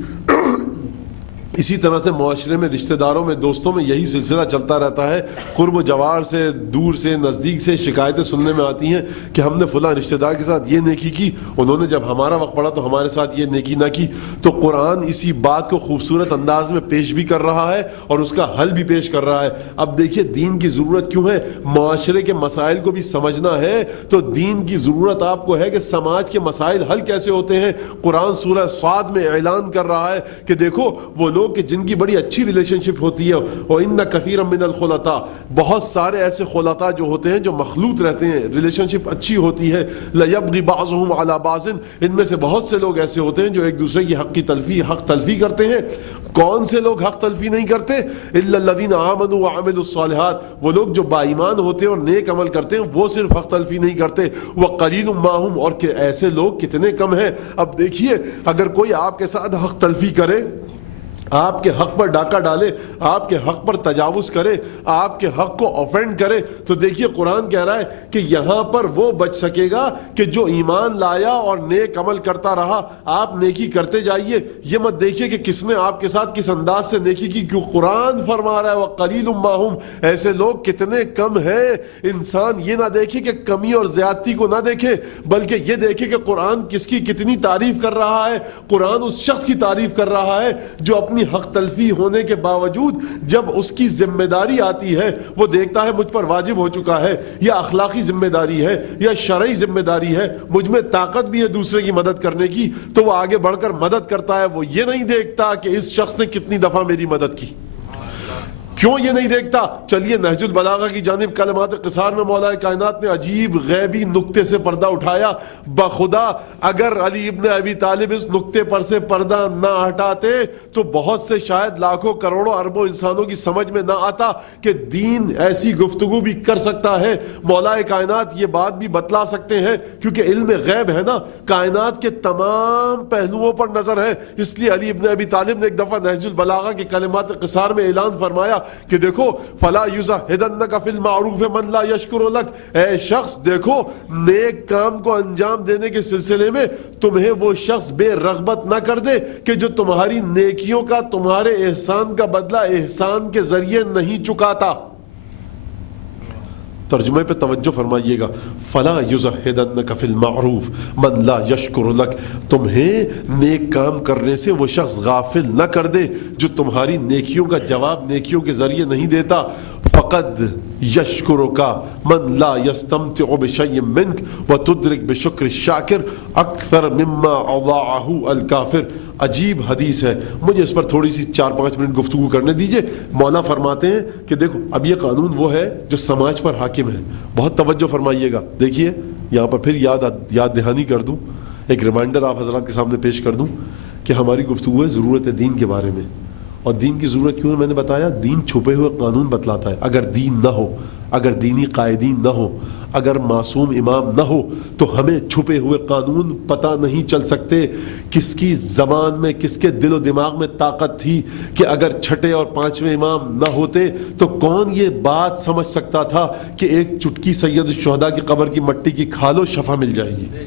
اسی طرح سے معاشرے میں، رشتہ داروں میں، دوستوں میں یہی سلسلہ چلتا رہتا ہے۔ قرب و جوار سے، دور سے، نزدیک سے شکایتیں سننے میں آتی ہیں کہ ہم نے فلاں رشتہ دار کے ساتھ یہ نیکی کی، انہوں نے جب ہمارا وقت پڑا تو ہمارے ساتھ یہ نیکی نہ کی۔ تو قرآن اسی بات کو خوبصورت انداز میں پیش بھی کر رہا ہے اور اس کا حل بھی پیش کر رہا ہے۔ اب دیکھیے دین کی ضرورت کیوں ہے؟ معاشرے کے مسائل کو بھی سمجھنا ہے تو دین کی ضرورت آپ کو ہے کہ سماج کے مسائل حل کیسے ہوتے ہیں۔ قرآن سورہ صاد میں اعلان کر رہا ہے کہ دیکھو وہ لوگ لوگ کہ جن کی بڑی اچھی ریلیشن شپ ہوتی ہے. وَإِنَّ كَثِيرًا مِنَ الْخُلَطَاء, بہت سارے ایسے خلطاء جو ہوتے ہیں جو مخلوط رہتے ہیں, ریلیشن شپ اچھی ہوتی ہے. لَيَبْغِ بَعْضُهُمْ عَلَى بَعْضٍ, ان میں سے بہت سے لوگ ایسے ہوتے ہیں جو ایک دوسرے کی حق تلفی کرتے ہیں. کون سے لوگ حق تلفی نہیں کرتے؟ إِلَّا الَّذِينَ آمَنُوا وَعَمِلُوا الصَّالِحَاتِ, وہ لوگ جو با ایمان ہوتے ہیں اور نیک عمل کرتے ہیں وہ صرف حق تلفی نہیں کرتے. وَقَلِيلٌ مَّا هُمْ, اور کہ ایسے لوگ کتنے کم ہیں. اب دیکھیے, اگر کوئی آپ کے ساتھ حق تلفی کرے, آپ کے حق پر ڈاکہ ڈالے, آپ کے حق پر تجاوز کرے, آپ کے حق کو آفینڈ کرے, تو دیکھیے قرآن کہہ رہا ہے کہ یہاں پر وہ بچ سکے گا کہ جو ایمان لایا اور نیک عمل کرتا رہا. آپ نیکی کرتے جائیے, یہ مت دیکھیے کہ کس نے آپ کے ساتھ کس انداز سے نیکی کی, کیوں قرآن فرما رہا ہے وَقَلِيلٌ مَّا هُمْ, ایسے لوگ کتنے کم ہیں. انسان یہ نہ دیکھے کہ کمی اور زیادتی کو نہ دیکھے, بلکہ یہ دیکھے کہ قرآن کس کی کتنی تعریف کر رہا ہے. قرآن اس شخص کی تعریف کر رہا ہے جو اپنی حق تلفی ہونے کے باوجود جب اس کی ذمہ داری آتی ہے وہ دیکھتا ہے مجھ پر واجب ہو چکا ہے, یا اخلاقی ذمہ داری ہے یا شرعی ذمہ داری ہے, مجھ میں طاقت بھی ہے دوسرے کی مدد کرنے کی, تو وہ آگے بڑھ کر مدد کرتا ہے. وہ یہ نہیں دیکھتا کہ اس شخص نے کتنی دفعہ میری مدد کی. کیوں یہ نہیں دیکھتا؟ چلیے نہج البلاغہ کی جانب کلمات قصار میں مولا کائنات نے عجیب غیبی نقطے سے پردہ اٹھایا. بخدا اگر علی ابن ابی طالب اس نقطے پر سے پردہ نہ ہٹاتے تو بہت سے شاید لاکھوں کروڑوں اربوں انسانوں کی سمجھ میں نہ آتا کہ دین ایسی گفتگو بھی کر سکتا ہے. مولا کائنات یہ بات بھی بتلا سکتے ہیں کیونکہ علم غیب ہے نا, کائنات کے تمام پہلوؤں پر نظر ہے. اس لیے علی ابن ابی طالب نے ایک دفعہ نہج البلاغہ کے کلمات قصار میں اعلان فرمایا کہ دیکھو فلا یزہدنک فی المعروف من لا یشکر لک, اے شخص دیکھو نیک کام کو انجام دینے کے سلسلے میں تمہیں وہ شخص بے رغبت نہ کر دے کہ جو تمہاری نیکیوں کا, تمہارے احسان کا بدلہ احسان کے ذریعے نہیں چکاتا. ترجمے پہ توجہ فرمائیے گا. فلا یزہدنک فی المعروف من لا یشکر لک, تمہیں نیک کام کرنے سے وہ شخص غافل نہ کر دے جو تمہاری نیکیوں کا جواب نیکیوں کے ذریعے نہیں دیتا. فقد یشکرک من لا یستمتع بشیء منک وتدرک بشکر الشاکر اکثر مما اضاعہ الکافر. عجیب حدیث ہے, مجھے اس پر تھوڑی سی 4-5 منٹ گفتگو کرنے دیجئے. مولا فرماتے ہیں کہ دیکھو اب یہ قانون وہ ہے جو سماج پر حاکم ہے. بہت توجہ فرمائیے گا. دیکھیے یہاں پر پھر یاد دہانی کر دوں, ایک ریمائنڈر آپ حضرات کے سامنے پیش کر دوں کہ ہماری گفتگو ہے ضرورت دین کے بارے میں. اور دین کی ضرورت کیوں ہے میں نے بتایا, دین چھپے ہوئے قانون بتلاتا ہے. اگر دین نہ ہو, اگر دینی قائدین نہ ہو, اگر معصوم امام نہ ہو تو ہمیں چھپے ہوئے قانون پتہ نہیں چل سکتے. کس کی زبان میں, کس کے دل و دماغ میں طاقت تھی کہ اگر چھٹے اور 5ویں امام نہ ہوتے تو کون یہ بات سمجھ سکتا تھا کہ ایک چٹکی سید الشہداء کی قبر کی مٹی کی کھا لو شفا مل جائے گی.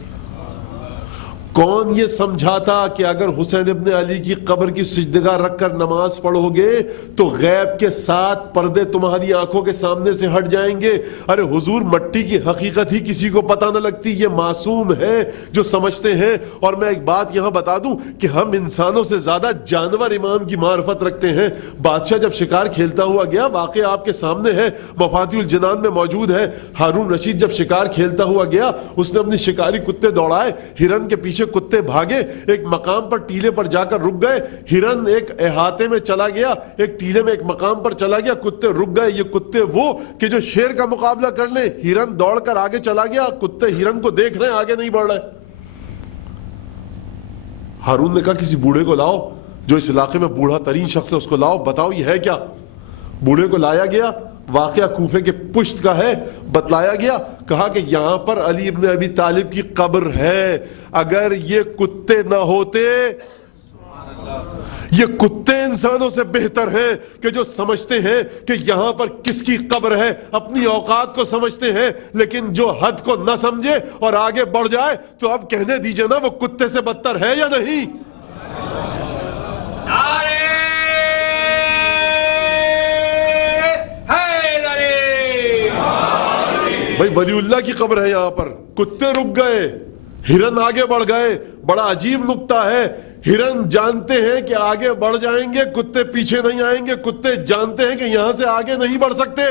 کون یہ سمجھا تھا کہ اگر حسین ابن علی کی قبر کی سجدگاہ رکھ کر نماز پڑھو گے تو غیب کے 7 پردے تمہاری آنکھوں کے سامنے سے ہٹ جائیں گے. ارے حضور مٹی کی حقیقت ہی کسی کو پتہ نہ لگتی, یہ معصوم ہے جو سمجھتے ہیں. اور میں ایک بات یہاں بتا دوں کہ ہم انسانوں سے زیادہ جانور امام کی معرفت رکھتے ہیں. بادشاہ جب شکار کھیلتا ہوا گیا, واقعہ آپ کے سامنے ہے, مفاتیح الجنان میں موجود ہے. ہارون رشید جب شکار کھیلتا ہوا گیا, اس نے اپنی شکاری کتے دوڑائے, ہرن کے پیچھے کتے بھاگے, ایک مقام پر ٹیلے پر جا کر رک گئے. ہرن ایک احاطے میں چلا گیا, ایک ٹیلے میں ایک مقام پر چلا گیا, کتے رک گئے. یہ کتے وہ کہ جو شیر کا مقابلہ کر لیں. ہرن دوڑ کر آگے چلا گیا, کتے ہرن کو دیکھ رہے ہیں, آگے نہیں بڑھ رہے. ہارون نے کہا کسی بوڑھے کو لاؤ, جو اس علاقے میں بوڑھا ترین شخص ہے اس کو لاؤ, بتاؤ یہ ہے کیا. بوڑھے کو لایا گیا, واقعہ کوفے کے پشت کا ہے, بتلایا گیا, کہا کہ یہاں پر علی ابن ابی طالب کی قبر ہے. اگر یہ کتے نہ ہوتے, یہ کتے انسانوں سے بہتر ہیں کہ جو سمجھتے ہیں کہ یہاں پر کس کی قبر ہے, اپنی اوقات کو سمجھتے ہیں. لیکن جو حد کو نہ سمجھے اور آگے بڑھ جائے تو اب کہنے دیجئے نا وہ کتے سے بدتر ہے یا نہیں. بھائی ولی اللہ کی قبر ہے یہاں پر, کتے رک گئے, ہرن آگے بڑھ گئے. بڑا عجیب نقطہ ہے. ہرن جانتے ہیں کہ آگے بڑھ جائیں گے, کتے پیچھے نہیں آئیں گے. کتے جانتے ہیں کہ یہاں سے آگے نہیں بڑھ سکتے.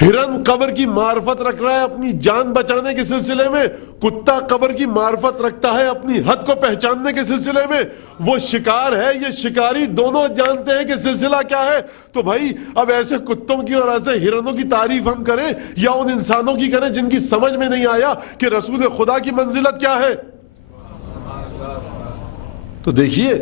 ہرن قبر کی معرفت رکھ رہا ہے اپنی جان بچانے کے سلسلے میں، کتا قبر کی معرفت رکھتا ہے اپنی حد کو پہچاننے کے سلسلے میں، وہ شکار ہے یہ شکاری دونوں جانتے ہیں کہ سلسلہ کیا ہے۔ تو بھائی اب ایسے کتوں کی اور ایسے ہرنوں کی تعریف ہم کریں یا ان انسانوں کی کریں جن کی سمجھ میں نہیں آیا کہ رسول خدا کی منزلت کیا ہے؟ تو دیکھیے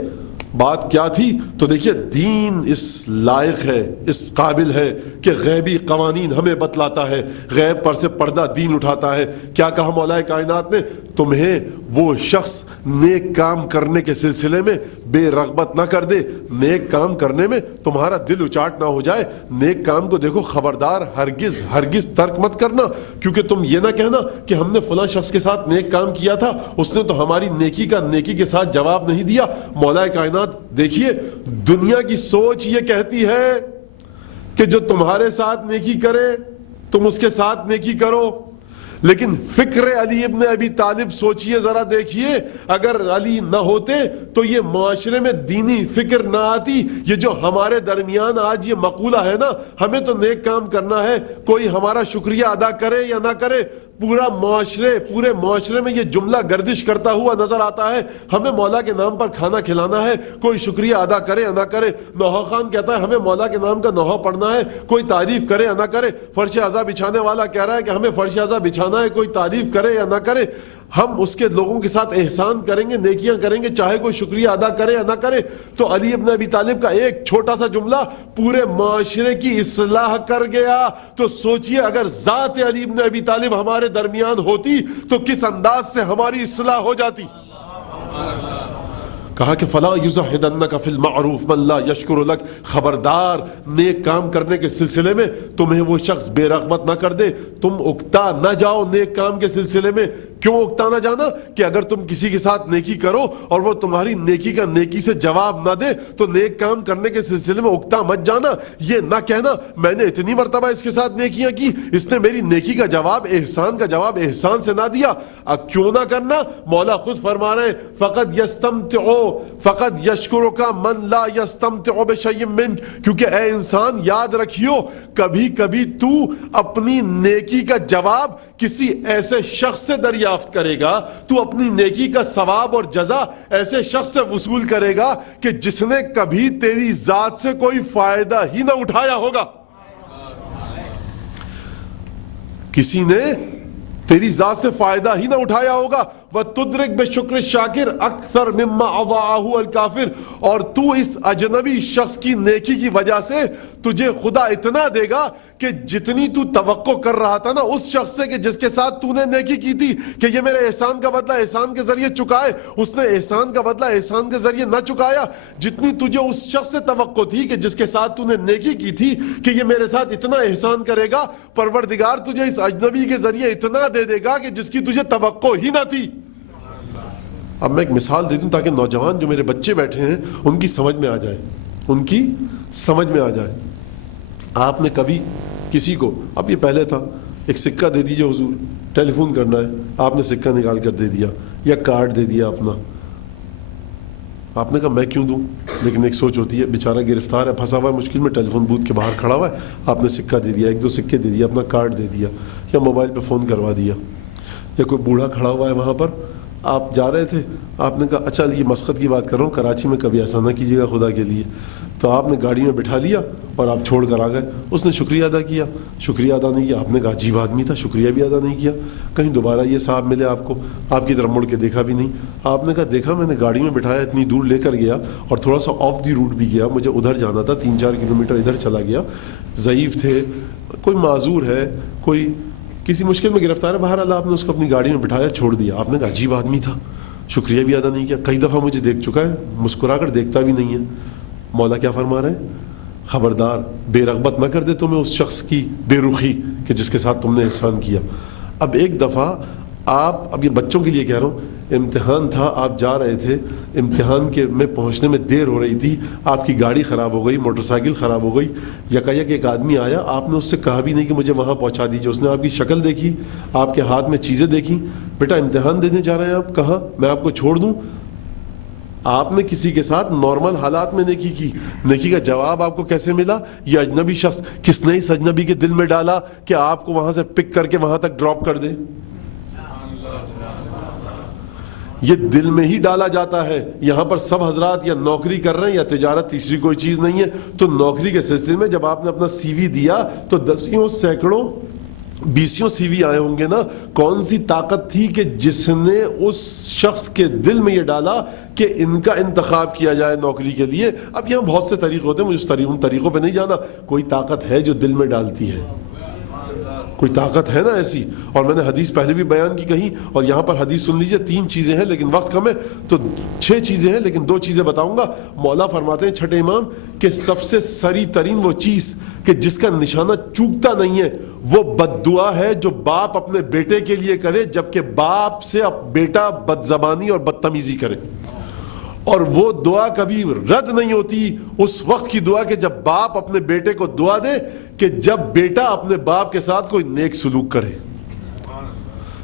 بات کیا تھی، تو دیکھیے دین اس لائق ہے، اس قابل ہے کہ غیبی قوانین ہمیں بتلاتا ہے، غیب پر سے پردہ دین اٹھاتا ہے۔ کیا کہا مولا کائنات نے؟ تمہیں وہ شخص نیک کام کرنے کے سلسلے میں بے رغبت نہ کر دے، نیک کام کرنے میں تمہارا دل اچاٹ نہ ہو جائے۔ نیک کام کو دیکھو خبردار ہرگز ہرگز ترک مت کرنا، کیونکہ تم یہ نہ کہنا کہ ہم نے فلاں شخص کے ساتھ نیک کام کیا تھا، اس نے تو ہماری نیکی کا نیکی کے ساتھ جواب نہیں دیا۔ مولا کائنات دیکھیے دنیا کی سوچ یہ کہتی ہے کہ جو تمہارے ساتھ نیکی کرے تم اس کے ساتھ نیکی کرو، لیکن فکر علی ابن ابی طالب سوچئے ذرا، دیکھیے اگر علی نہ ہوتے تو یہ معاشرے میں دینی فکر نہ آتی۔ یہ جو ہمارے درمیان آج یہ مقولہ ہے نا، ہمیں تو نیک کام کرنا ہے، کوئی ہمارا شکریہ ادا کرے یا نہ کرے، پورے معاشرے میں یہ جملہ گردش کرتا ہوا نظر آتا ہے، ہمیں مولا کے نام پر کھانا کھلانا ہے، کوئی شکریہ ادا کرے یا نہ کرے۔ نوحہ خان کہتا ہے ہمیں مولا کے نام کا نوحہ پڑھنا ہے، کوئی تعریف کرے یا نہ کرے۔ فرش عزا بچھانے والا کہہ رہا ہے کہ ہمیں فرش عزا بچھانا ہے، کوئی تعریف کرے یا نہ کرے۔ ہم اس کے لوگوں کے ساتھ احسان کریں گے، نیکیاں کریں گے، چاہے کوئی شکریہ ادا کرے یا نہ کرے۔ تو علی ابن ابی طالب کا ایک چھوٹا سا جملہ پورے معاشرے کی اصلاح کر گیا۔ تو سوچئے اگر ذات علی ابن ابی طالب ہمارے درمیان ہوتی تو کس انداز سے ہماری اصلاح ہو جاتی۔ کہا کہ فلا یزہدنک فی المعروف من لا یشکر لک، خبردار نیک کام کرنے کے سلسلے میں تمہیں وہ شخص بے رغبت نہ کر دے، تم اکتا نہ جاؤ نیک کام کے سلسلے میں۔ کیوں اکتا نہ جانا؟ کہ اگر تم کسی کے ساتھ نیکی کرو اور وہ تمہاری نیکی کا نیکی سے جواب نہ دے تو نیک کام کرنے کے سلسلے میں اکتا مت جانا۔ یہ نہ کہنا میں نے اتنی مرتبہ اس کے ساتھ نیکیاں کی، اس نے میری نیکی کا جواب احسان کا جواب احسان سے نہ دیا۔ اب کیوں نہ کرنا؟ مولا خود فرما رہے ہیں فقد یستمتعو فقد یشکرک من لا یستمتع بشیء منک، کیونکہ اے انسان یاد رکھیو کبھی کبھی تو اپنی نیکی کا جواب کسی ایسے شخص سے دریافت کرے گا، تو اپنی نیکی کا ثواب اور جزا ایسے شخص سے وصول کرے گا کہ جس نے کبھی تیری ذات سے کوئی فائدہ ہی نہ اٹھایا ہوگا۔ کسی نے تیری ذات سے فائدہ ہی نہ اٹھایا ہوگا۔ وَتُدْرِكْ بِشُكْرِ الشَّاكِرِ أَكْثَرْ مِمَّا أَضَاعَهُ الْكَافِرُ، اور تو اس اجنبی شخص کی نیکی کی وجہ سے تجھے خدا اتنا دے گا کہ جتنی تو توقع کر رہا تھا نا اس شخص سے کہ جس کے ساتھ تو نے نیکی کی تھی کہ یہ میرے احسان کا بدلہ احسان کے ذریعے چکائے، اس نے احسان کا بدلہ احسان کے ذریعے نہ چکایا۔ جتنی تجھے اس شخص سے توقع تھی کہ جس کے ساتھ تو نے نیکی کی تھی کہ یہ میرے ساتھ اتنا احسان کرے گا، پروردگار تجھے اس اجنبی کے ذریعے اتنا دے دے گا کہ جس کی تجھے توقع ہی نہ تھی۔ اب میں ایک مثال دے دوں تاکہ نوجوان جو میرے بچے بیٹھے ہیں ان کی سمجھ میں آ جائے، ان کی سمجھ میں آ جائے۔ آپ نے کبھی کسی کو، اب یہ پہلے تھا، ایک سکہ دے دیجئے حضور ٹیلی فون کرنا ہے، آپ نے سکہ نکال کر دے دیا یا کارڈ دے دیا اپنا، آپ نے کہا میں کیوں دوں، لیکن ایک سوچ ہوتی ہے بیچارہ گرفتار ہے، پھنسا ہوا ہے مشکل میں، ٹیلی فون بوتھ کے باہر کھڑا ہوا ہے، آپ نے سکہ دے دیا، ایک دو سکے دے دیا، اپنا کارڈ دے دیا یا موبائل پہ فون کروا دیا، یا کوئی بوڑھا کھڑا ہوا ہے وہاں پر، آپ جا رہے تھے، آپ نے کہا اچھا یہ مسقط کی بات کر رہا ہوں، کراچی میں کبھی ایسا نہ کیجیے گا خدا کے لیے، تو آپ نے گاڑی میں بٹھا لیا اور آپ چھوڑ کر آ گئے، اس نے شکریہ ادا کیا، شکریہ ادا نہیں کیا، آپ نے کہا عجیب آدمی تھا، شکریہ بھی ادا نہیں کیا، کہیں دوبارہ یہ صاحب ملے آپ کو، آپ کی طرف مڑ کے دیکھا بھی نہیں، آپ نے کہا دیکھا میں نے گاڑی میں بٹھایا، اتنی دور لے کر گیا اور تھوڑا سا آف دی روٹ بھی گیا، مجھے ادھر جانا تھا، 3-4 کلومیٹر ادھر چلا گیا، ضعیف تھے، کوئی معذور ہے، کوئی کسی مشکل میں گرفتار ہے، بہرحال آپ نے اس کو اپنی گاڑی میں بٹھایا چھوڑ دیا، آپ نے کہا عجیب آدمی تھا، شکریہ بھی ادا نہیں کیا، کئی دفعہ مجھے دیکھ چکا ہے، مسکرا کر دیکھتا بھی نہیں ہے۔ مولا کیا فرما رہے ہیں؟ خبردار بے رغبت نہ کر دے تمہیں اس شخص کی بے رخی کہ جس کے ساتھ تم نے احسان کیا۔ اب ایک دفعہ آپ، اب یہ بچوں کے لیے کہہ رہا ہوں، امتحان تھا، آپ جا رہے تھے، امتحان کے میں پہنچنے میں دیر ہو رہی تھی، آپ کی گاڑی خراب ہو گئی، موٹر سائیکل خراب ہو گئی، یکایک ایک آدمی آیا، آپ نے اس سے کہا بھی نہیں کہ مجھے وہاں پہنچا دیجیے، اس نے آپ کی شکل دیکھی، آپ کے ہاتھ میں چیزیں دیکھی، بیٹا امتحان دینے جا رہے ہیں آپ، کہاں میں آپ کو چھوڑ دوں؟ آپ نے کسی کے ساتھ نارمل حالات میں نیکی کی, نیکی کا جواب آپ کو کیسے ملا؟ یہ اجنبی شخص کس نے اس اجنبی کے دل میں ڈالا کہ آپ کو وہاں سے پک کر کے وہاں تک ڈراپ کر دے؟ یہ دل میں ہی ڈالا جاتا ہے. یہاں پر سب حضرات یا نوکری کر رہے ہیں یا تجارت, تیسری کوئی چیز نہیں ہے. تو نوکری کے سلسلے میں جب آپ نے اپنا سی وی دیا تو دسیوں سینکڑوں بیسیوں سی وی آئے ہوں گے نا. کون سی طاقت تھی کہ جس نے اس شخص کے دل میں یہ ڈالا کہ ان کا انتخاب کیا جائے نوکری کے لیے؟ اب یہاں بہت سے طریقے ہوتے ہیں, مجھے ان طریقوں پہ نہیں جانا. کوئی طاقت ہے جو دل میں ڈالتی ہے, کوئی طاقت ہے نا ایسی. اور میں نے حدیث پہلے بھی بیان کی کہیں, اور یہاں پر حدیث سن لیجئے. 3 چیزیں ہیں لیکن وقت کم ہے, تو 6 چیزیں ہیں لیکن 2 چیزیں بتاؤں گا. مولا فرماتے ہیں چھٹے امام کہ سب سے سری ترین وہ چیز کہ جس کا نشانہ چوکتا نہیں ہے وہ بد دعا ہے جو باپ اپنے بیٹے کے لیے کرے جبکہ باپ سے بیٹا بد زبانی اور بدتمیزی کرے. اور وہ دعا کبھی رد نہیں ہوتی, اس وقت کی دعا کہ جب باپ اپنے بیٹے کو دعا دے کہ جب بیٹا اپنے باپ کے ساتھ کوئی نیک سلوک کرے.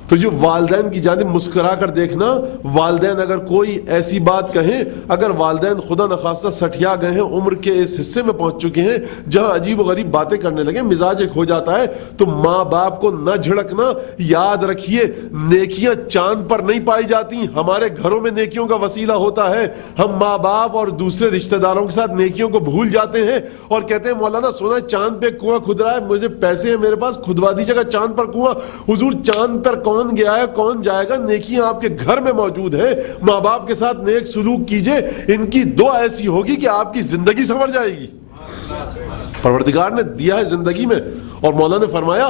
تو یہ والدین کی جانب مسکرا کر دیکھنا. والدین اگر کوئی ایسی بات کہیں, اگر والدین خدا نخواستہ سٹھیا گئے ہیں, عمر کے اس حصے میں پہنچ چکے ہیں جہاں عجیب و غریب باتیں کرنے لگے, مزاج ایک ہو جاتا ہے, تو ماں باپ کو نہ جھڑکنا. یاد رکھیے نیکیاں چاند پر نہیں پائی جاتی, ہمارے گھروں میں نیکیوں کا وسیلہ ہوتا ہے. ہم ماں باپ اور دوسرے رشتہ داروں کے ساتھ نیکیوں کو بھول جاتے ہیں اور کہتے ہیں مولانا سونا چاند پہ کنواں کھد رہا ہے, مجھے پیسے ہیں میرے پاس, کھدوا دیجیے گا چاند پر کنواں. حضور چاند پر کون گیا ہے, کون جائے گا؟ نیکیاں آپ کے گھر میں موجود ہیں. ماں باپ کے ساتھ نیک سلوک کیجئے, ان کی دعا ایسی ہوگی کہ آپ کی زندگی سنور جائے گی. پروردگار نے دیا ہے زندگی میں, اور مولا نے فرمایا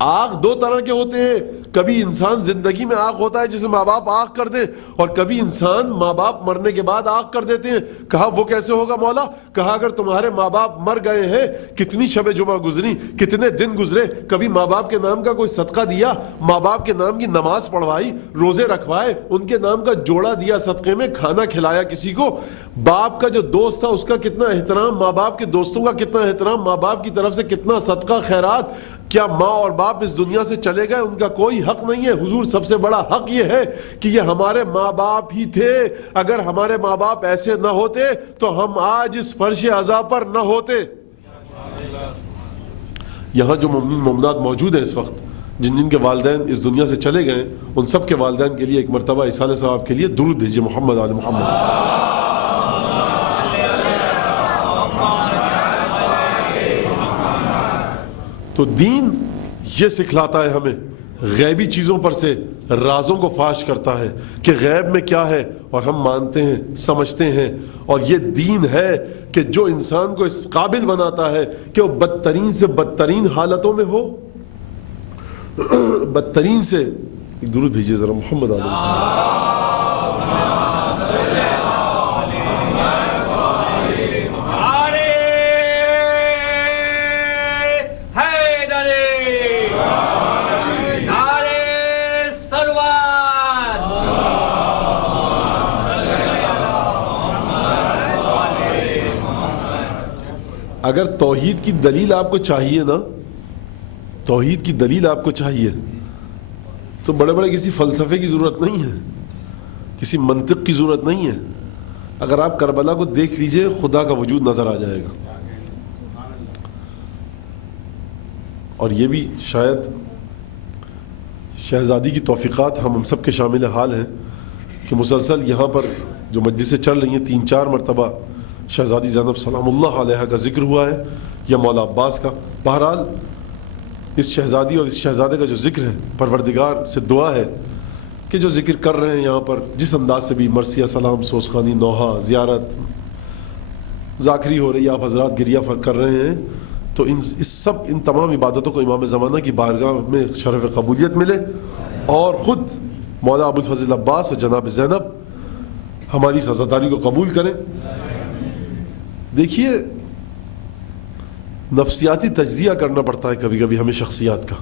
آگ 2 طرح کے ہوتے ہیں. کبھی انسان زندگی میں آگ ہوتا ہے جسے ماں باپ آگ کر دیں, اور کبھی انسان ماں باپ مرنے کے بعد آگ کر دیتے ہیں. کہا وہ کیسے ہوگا مولا؟ کہا اگر تمہارے ماں باپ مر گئے ہیں, کتنی شب جمعہ گزری, کتنے دن گزرے, کبھی ماں باپ کے نام کا کوئی صدقہ دیا, ماں باپ کے نام کی نماز پڑھوائی, روزے رکھوائے, ان کے نام کا جوڑا دیا صدقے میں, کھانا کھلایا کسی کو. باپ کا جو دوست تھا اس کا کتنا احترام, ماں باپ کے دوستوں کا کتنا احترام, ماں باپ کی طرف سے کتنا صدقہ خیرات. کیا ماں اور باپ اس دنیا سے چلے گئے, ان کا کوئی حق نہیں ہے؟ حضور سب سے بڑا حق یہ ہے کہ یہ ہمارے ماں باپ ہی تھے. اگر ہمارے ماں باپ ایسے نہ ہوتے تو ہم آج اس فرش عزا پر نہ ہوتے. یہاں جو مومنین مومنات موجود ہیں اس وقت, جن کے والدین اس دنیا سے چلے گئے, ان سب کے والدین کے لیے ایک مرتبہ اسحاق صاحب کے لیے درود بھیجیے. محمد آل محمد. تو دین یہ سکھلاتا ہے ہمیں, غیبی چیزوں پر سے رازوں کو فاش کرتا ہے کہ غیب میں کیا ہے, اور ہم مانتے ہیں, سمجھتے ہیں. اور یہ دین ہے کہ جو انسان کو اس قابل بناتا ہے کہ وہ بدترین سے بدترین حالتوں میں ہو, بدترین سے. ایک درود بھیجیے ذرا محمد علیہ. اگر توحید کی دلیل آپ کو چاہیے نا, توحید کی دلیل آپ کو چاہیے, تو بڑے بڑے کسی فلسفے کی ضرورت نہیں ہے, کسی منطق کی ضرورت نہیں ہے. اگر آپ کربلا کو دیکھ لیجئے, خدا کا وجود نظر آ جائے گا. اور یہ بھی شاید شہزادی کی توفیقات ہم سب کے شامل حال ہیں کہ مسلسل یہاں پر جو مجلسیں چل رہی ہیں 3-4 مرتبہ شہزادی زینب سلام اللہ علیہ کا ذکر ہوا ہے, یا مولا عباس کا. بہرحال اس شہزادی اور اس شہزادے کا جو ذکر ہے, پروردگار سے دعا ہے کہ جو ذکر کر رہے ہیں یہاں پر جس انداز سے بھی, مرثیہ, سلام, سوسخانی, نوحہ, زیارت, ذاکری ہو رہی ہے, آپ حضرات گریہ کر رہے ہیں, تو ان تمام عبادتوں کو امام زمانہ کی بارگاہ میں شرف قبولیت ملے, اور خود مولا ابوالفضل عباس اور جناب زینب ہماری اس عزاداری کو قبول کریں. دیکھیے نفسیاتی تجزیہ کرنا پڑتا ہے کبھی کبھی ہمیں شخصیات کا,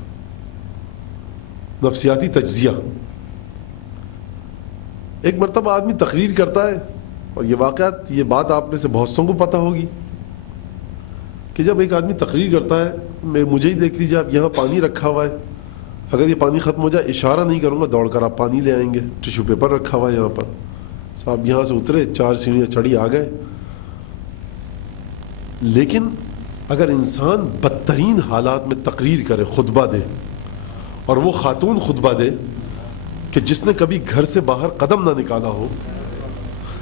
نفسیاتی تجزیہ. ایک مرتبہ آدمی تقریر کرتا ہے, اور یہ بات آپ میں سے بہت سوں کو پتہ ہوگی کہ جب ایک آدمی تقریر کرتا ہے, مجھے ہی دیکھ لیجیے آپ, یہاں پانی رکھا ہوا ہے, اگر یہ پانی ختم ہو جائے اشارہ نہیں کروں گا, دوڑ کر آپ پانی لے آئیں گے. ٹیشو پیپر رکھا ہوا ہے یہاں پر, صاحب یہاں سے اترے 4 سیڑھیاں چڑھی آ گئے. لیکن اگر انسان بدترین حالات میں تقریر کرے, خطبہ دے, اور وہ خاتون خطبہ دے کہ جس نے کبھی گھر سے باہر قدم نہ نکالا ہو,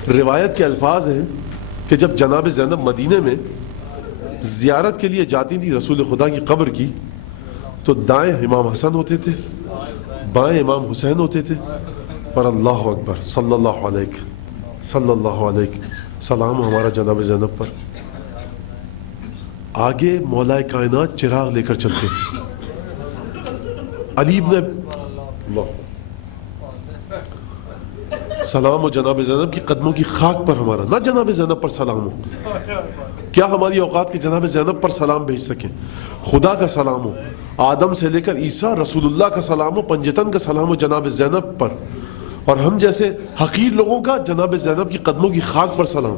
روایت کے الفاظ ہیں کہ جب جناب زینب مدینے میں زیارت کے لیے جاتی تھی رسول خدا کی قبر کی, تو دائیں امام حسن ہوتے تھے, بائیں امام حسین ہوتے تھے, اور اللہ اکبر صلی اللہ علیہ سلام ہمارا جناب زینب پر. آگے مولا کائنات چراغ لے کر چلتے تھے. علی ابن سلام ہو جناب زینب کی قدموں کی خاک پر ہمارا, نہ جناب زینب پر سلام ہو. کیا ہماری اوقات کے جناب زینب پر سلام بھیج سکیں؟ خدا کا سلام ہو, آدم سے لے کر عیسیٰ رسول اللہ کا سلام ہو, پنجتن کا سلام ہو جناب زینب پر, اور ہم جیسے حقیر لوگوں کا جناب زینب کی قدموں کی خاک پر سلام.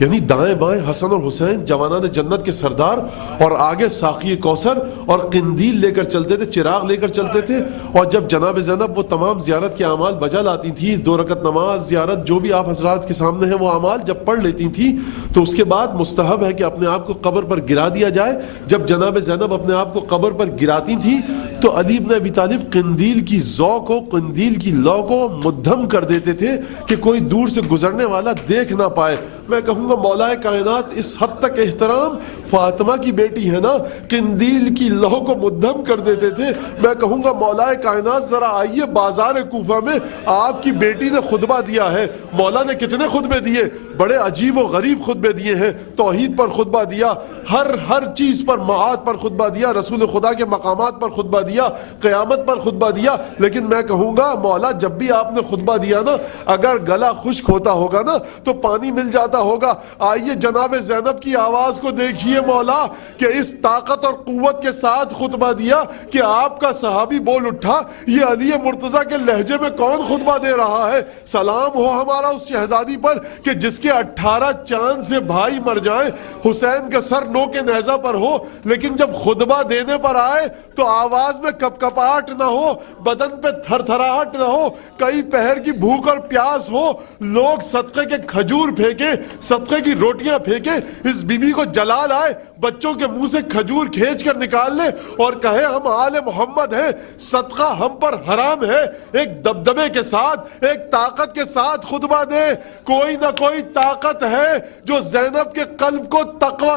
یعنی دائیں بائیں حسن اور حسین جوانان جنت کے سردار, اور آگے ساقی کوثر اور قندیل لے کر چلتے تھے, چراغ لے کر چلتے تھے. اور جب جناب زینب وہ تمام زیارت کے اعمال بجا لاتی تھی, 2 رکعت نماز, زیارت, جو بھی آپ حضرات کے سامنے ہیں وہ اعمال جب پڑھ لیتی تھی, تو اس کے بعد مستحب ہے کہ اپنے آپ کو قبر پر گرا دیا جائے. جب جناب زینب اپنے آپ کو قبر پر گراتی تھی تو علی بن ابی طالب قندیل کی ذوق کو, قندیل کی لو کو مدھم کر دیتے تھے کہ کوئی دور سے گزرنے والا دیکھ نہ پائے. میں کہوں مولا کائنات اس حد تک احترام فاطمہ کی بیٹی ہے نا, قندیل کی لہو کو مدھم کر دیتے تھے. میں کہوں گا مولا کائنات ذرا آئیے بازار کوفہ میں, آپ کی بیٹی نے خطبہ دیا ہے. مولا نے کتنے خطبے دیے, بڑے عجیب و غریب خطبے دیے ہیں. توحید پر خطبہ دیا, ہر چیز پر, معاد پر خطبہ دیا, رسول خدا کے مقامات پر خطبہ دیا, قیامت پر خطبہ دیا. لیکن میں کہوں گا مولا جب بھی آپ نے خطبہ دیا نا, اگر گلا خشک ہوتا ہوگا نا تو پانی مل جاتا ہوگا. آئیے جناب زینب کی آواز کو دیکھیے مولا, کہ اس طاقت اور قوت کے ساتھ خطبہ دیا کہ آپ کا صحابی بول اٹھا, یہ علی مرتضیٰ کے لہجے میں کون خطبہ دے رہا ہے؟ سلام ہو ہمارا اس شہزادی پر کہ جس کے 18 چاند سے بھائی مر جائیں, حسین کا سر نو کے نیزہ پر ہو, لیکن جب خطبہ دینے پر آئے تو آواز میں کپکپاہٹ نہ ہو, بدن پہ تھر تھراہٹ نہ ہو, کئی پہر کی بھوک اور پیاس ہو, لوگ صدقے کے کھجور پھینکے, صدقے کی روٹیاں پھینکے, اس بی بی کو جلال آئے, بچوں کے منہ سے کھجور کھینچ کر نکال لے اور کہے ہم آل محمد ہیں, صدقہ ہم پر حرام ہے. ایک دبدبے کے ساتھ, ایک طاقت کے ساتھ خطبہ دے. کوئی نہ کوئی طاقت ہے جو زینب کے قلب کو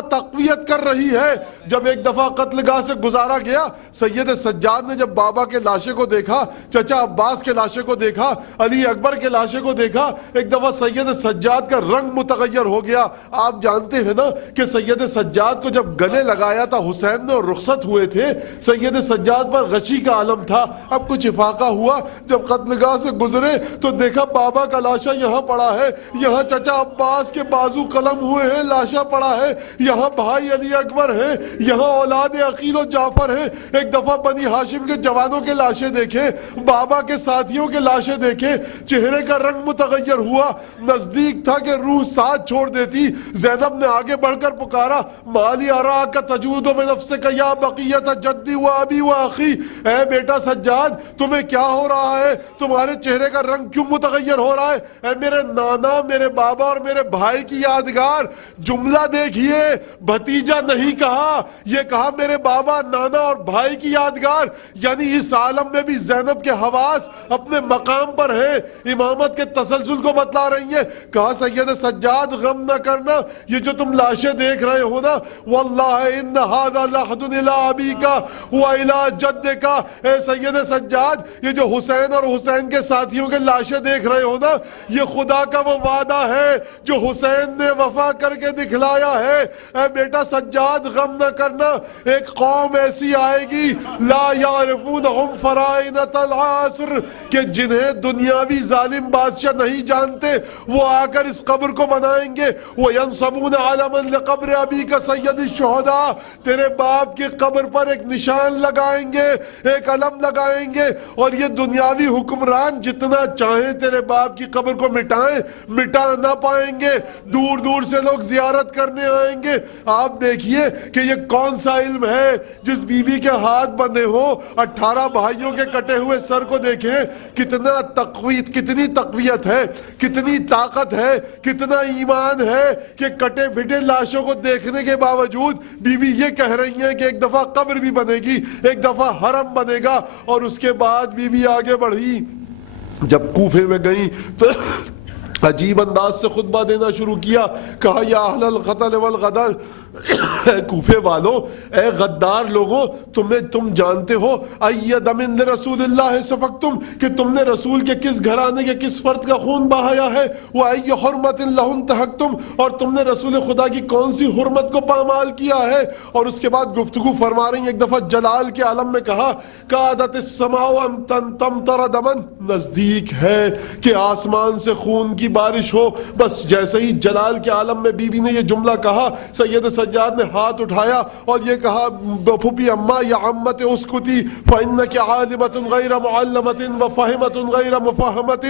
تقویت کر رہی ہے. جب ایک دفعہ قتل گاہ سے گزارا گیا, سید سجاد نے جب بابا کے لاشے کو دیکھا, چچا عباس کے لاشے کو دیکھا, علی اکبر کے لاشے کو دیکھا, ایک دفعہ سید سجاد کا رنگ متغیر ہو گیا. آپ جانتے ہیں نا کہ سید سجاد کو جب گلے لگایا تھا حسین نے اور رخصت ہوئے تھے, سید سجاد پر غشی کا عالم تھا. اب کچھ افاقہ ہوا, جب قتل گاہ سے گزرے تو دیکھا بابا کا لاشا یہاں پڑا ہے, یہاں چچا عباس کے بازو قلم ہوئے ہیں, لاشا پڑا ہے, یہاں بھائی علی اکبر ہیں, یہاں اولاد عقیل و جعفر ہیں. ایک دفعہ بنی ہاشم کے جوانوں کے لاشیں دیکھے, بابا کے ساتھیوں کے لاشیں دیکھے, چہرے کا رنگ متغیر ہوا. نزدیک تھا کہ روح ساتھ چھوڑ دیتی. زینب نے آگے بڑھ کر پکارا, مالی اراک تجود من نفسک یا بقیت جدی و ابی و اخی, اے بیٹا سجاد تمہیں کیا ہو رہا ہے, تمہارے چہرے کا رنگ کیوں متغیر ہو رہا ہے؟ اے میرے نانا, میرے بابا اور میرے بھائی کی یادگار. جملہ دیکھیے, بھتیجا نہیں کہا, یہ کہا میرے بابا, نانا اور بھائی کی یادگار. یعنی اس عالم میں بھی زینب کے حواس اپنے مقام پر ہیں, امامت کے تسلسل کو بتلا رہی ہیں. کہا سید سجاد غم نہ کرنا, یہ جو تم لاشیں دیکھ رہے ہو نا, واللہ ان ھذا لحد الی ابیکا و الی جدکا, اے سید سجاد یہ جو حسین اور حسین کے ساتھیوں کے لاشیں دیکھ رہے ہو نا, یہ خدا کا وہ وعدہ ہے جو حسین نے وفا کر کے دکھلایا ہے. اے بیٹا سجاد غم نہ کرنا, ایک قوم ایسی آئے گی لا یعرفونہم فرائنۃ العصر, کہ جنہیں دنیاوی ظالم بادشاہ نہیں جانتے, وہ آ کر اس قبر کو بنائیں گے وَيَنْصَبُونَ عَلَمًا لِقَبْرِ أَبِيكَ سَيِّدِ الشُّهَدَاء، تیرے باپ کی قبر پر ایک نشان لگائیں گے، ایک علم لگائیں گے، اور یہ دنیاوی حکمران جتنا چاہیں تیرے باپ کی قبر کو مٹائیں، مٹا نہ پائیں گے، دور دور سے لوگ زیارت کرنے آئیں گے۔ آپ دیکھیے کہ یہ کون سا علم ہے جس بی بی کے ہاتھ بندھے ہو، 18 بھائیوں کے کٹے ہوئے سر کو دیکھیں، کتنی تقویت ہے، کتنی طاقت ہے، کتنا ایمان ہے کہ کٹے پھٹے لاشوں کو دیکھنے کے باوجود بی بی یہ کہہ رہی ہیں کہ ایک دفعہ قبر بھی بنے گی، ایک دفعہ حرم بنے گا۔ اور اس کے بعد بی بی آگے بڑھی، جب کوفے میں گئیں تو عجیب انداز سے خطبہ دینا شروع کیا، کہا یا اہل القتل والغدر، اے کوفے والوں، اے غدار لوگوں، تم جانتے ہو ای دم لرسول اللہ سفکتم، کہ تم نے رسول کے کس گھرانے کے کس فرد کا خون بہایا ہے، وَأَيَّ حُرْمَةٍ لَهُ انتهكتم، اور تم نے رسول خدا کی کون سی حرمت کو پامال کیا ہے۔ اور اس کے بعد گفتگو فرما رہی ہیں، ایک دفعہ جلال کے عالم میں کہا کادت السماء ان تمطر دما، نزدیک ہے کہ آسمان سے خون کی بارش ہو۔ بس جیسے ہی جلال کے عالم میں بی بی نے یہ جملہ کہا، سید سجاد نے ہاتھ اٹھایا اور یہ کہا پھوپھی اماں یا عمت اسکتی فإنک عالمۃ غیر معلمۃ وفاہمۃ غیر مفاہمۃ،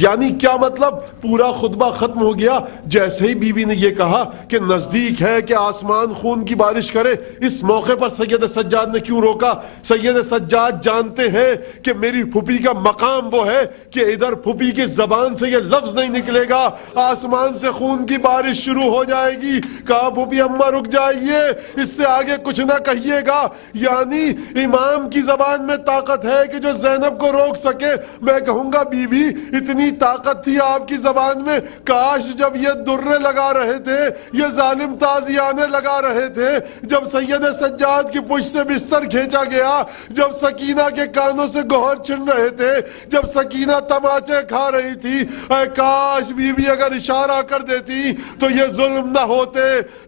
یعنی کیا مطلب؟ پورا خطبہ ختم ہو گیا جیسے ہی بی بی نے یہ کہا کہ نزدیک ہے کہ آسمان خون کی بارش کرے۔ اس موقع پر سید سجاد نے کیوں روکا؟ سید سجاد جانتے ہیں کہ میری پھوپھی کا مقام وہ ہے کہ ادھر پھوپھی کی زبان سے یہ لفظ نہیں نکلے گا آسمان سے خون کی بارش شروع ہو جائے گی۔ کہا پھوپھی اماں رک جائیے، اس سے آگے کچھ نہ کہیے گا۔ یعنی امام کی زبان میں طاقت ہے کہ جو زینب کو روک سکے۔ میں کہوں گا بی بی اتنی طاقت تھی آپ کی زبان میں، کاش جب یہ درے لگا رہے تھے، یہ ظالم تازیانے لگا رہے تھے، جب سید سجاد کی پشت سے بستر کھینچا گیا، جب سکینہ کے کانوں سے گوہر چھن رہے تھے، جب سکینہ تماچے کھا رہی تھی، اے کاش بی بی اگر اشارہ کر دیتی تو یہ ظلم نہ ہوتے۔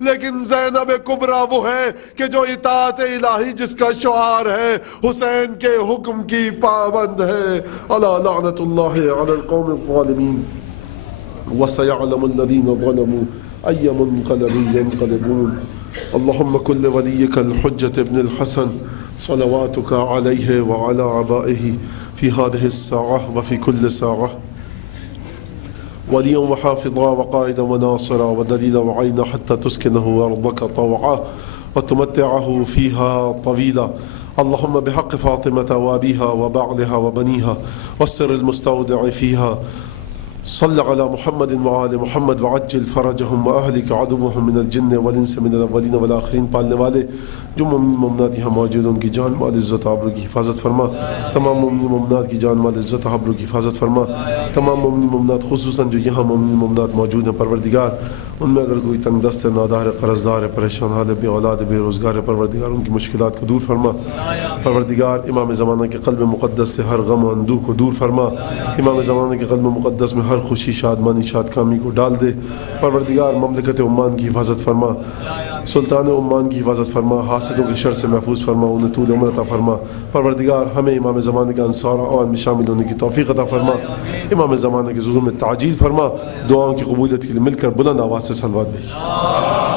لیکن زینب کبریٰ وہ ہے کہ جو اطاعت الہی جس کا شعار ہے، حسین کے حکم کی پابند ہے۔ الا لعنت اللہ علی القوم الظالمین وسيعلم الذين ظلموا أي منقلب ينقلبون۔ اللهم كل وليك الحجة ابن الحسن صلواتك عليه وعلى آبائه في هذه الساعة وفي كل ساعة، وليا وحافظا وقائدا وناصرا ودليلا وعينا حتى تسكنه أرضك طوعا وتمتعه فيها طويلا۔ اللهم بحق فاطمة وأبيها وبعلها وبنيها والسر المستودع فيها، صل على محمد وآل محمد وعجل فرجهم وأهلك عدوهم من الجن والإنس من الأولين والآخرين۔ پالنے والے جو مومن مومنات یہاں موجود ہیں ان کی جان مال عزت آبرو کی حفاظت فرما، تمام مومن مومنات کی جان مال عزت آبرو کی حفاظت فرما، تمام مومن مومنات خصوصاً جو یہاں مومن مومنات موجود ہیں پروردگار، ان میں اگر کوئی تنگ دست ہے، نادار ہے، قرض دار ہے، پریشان حال ہے، بے اولاد ہے، بے روزگار ہے، پروردگار ان کی مشکلات کو دور فرما۔ پروردگار امام زمانہ کے قلب مقدس سے ہر غم و اندوہ کو دور فرما، امام زمانہ کے قلب مقدس میں ہر خوشی شادمانی شاد کامی کو ڈال دے۔ پروردگار مملکت عمان کی حفاظت فرما، سلطان عمان کی حفاظت فرما، حاسدوں کے شر سے محفوظ فرما، انہیں طول عمر عطا فرما۔ پروردگار ہمیں امام زمانے کے انصار عوام میں شامل ہونے کی توفیق عطا فرما، امام زمانے کے ظہور میں تعجیل فرما۔ دعاؤں کی قبولیت کے لیے مل کر بلند آواز سے صلوات دیں۔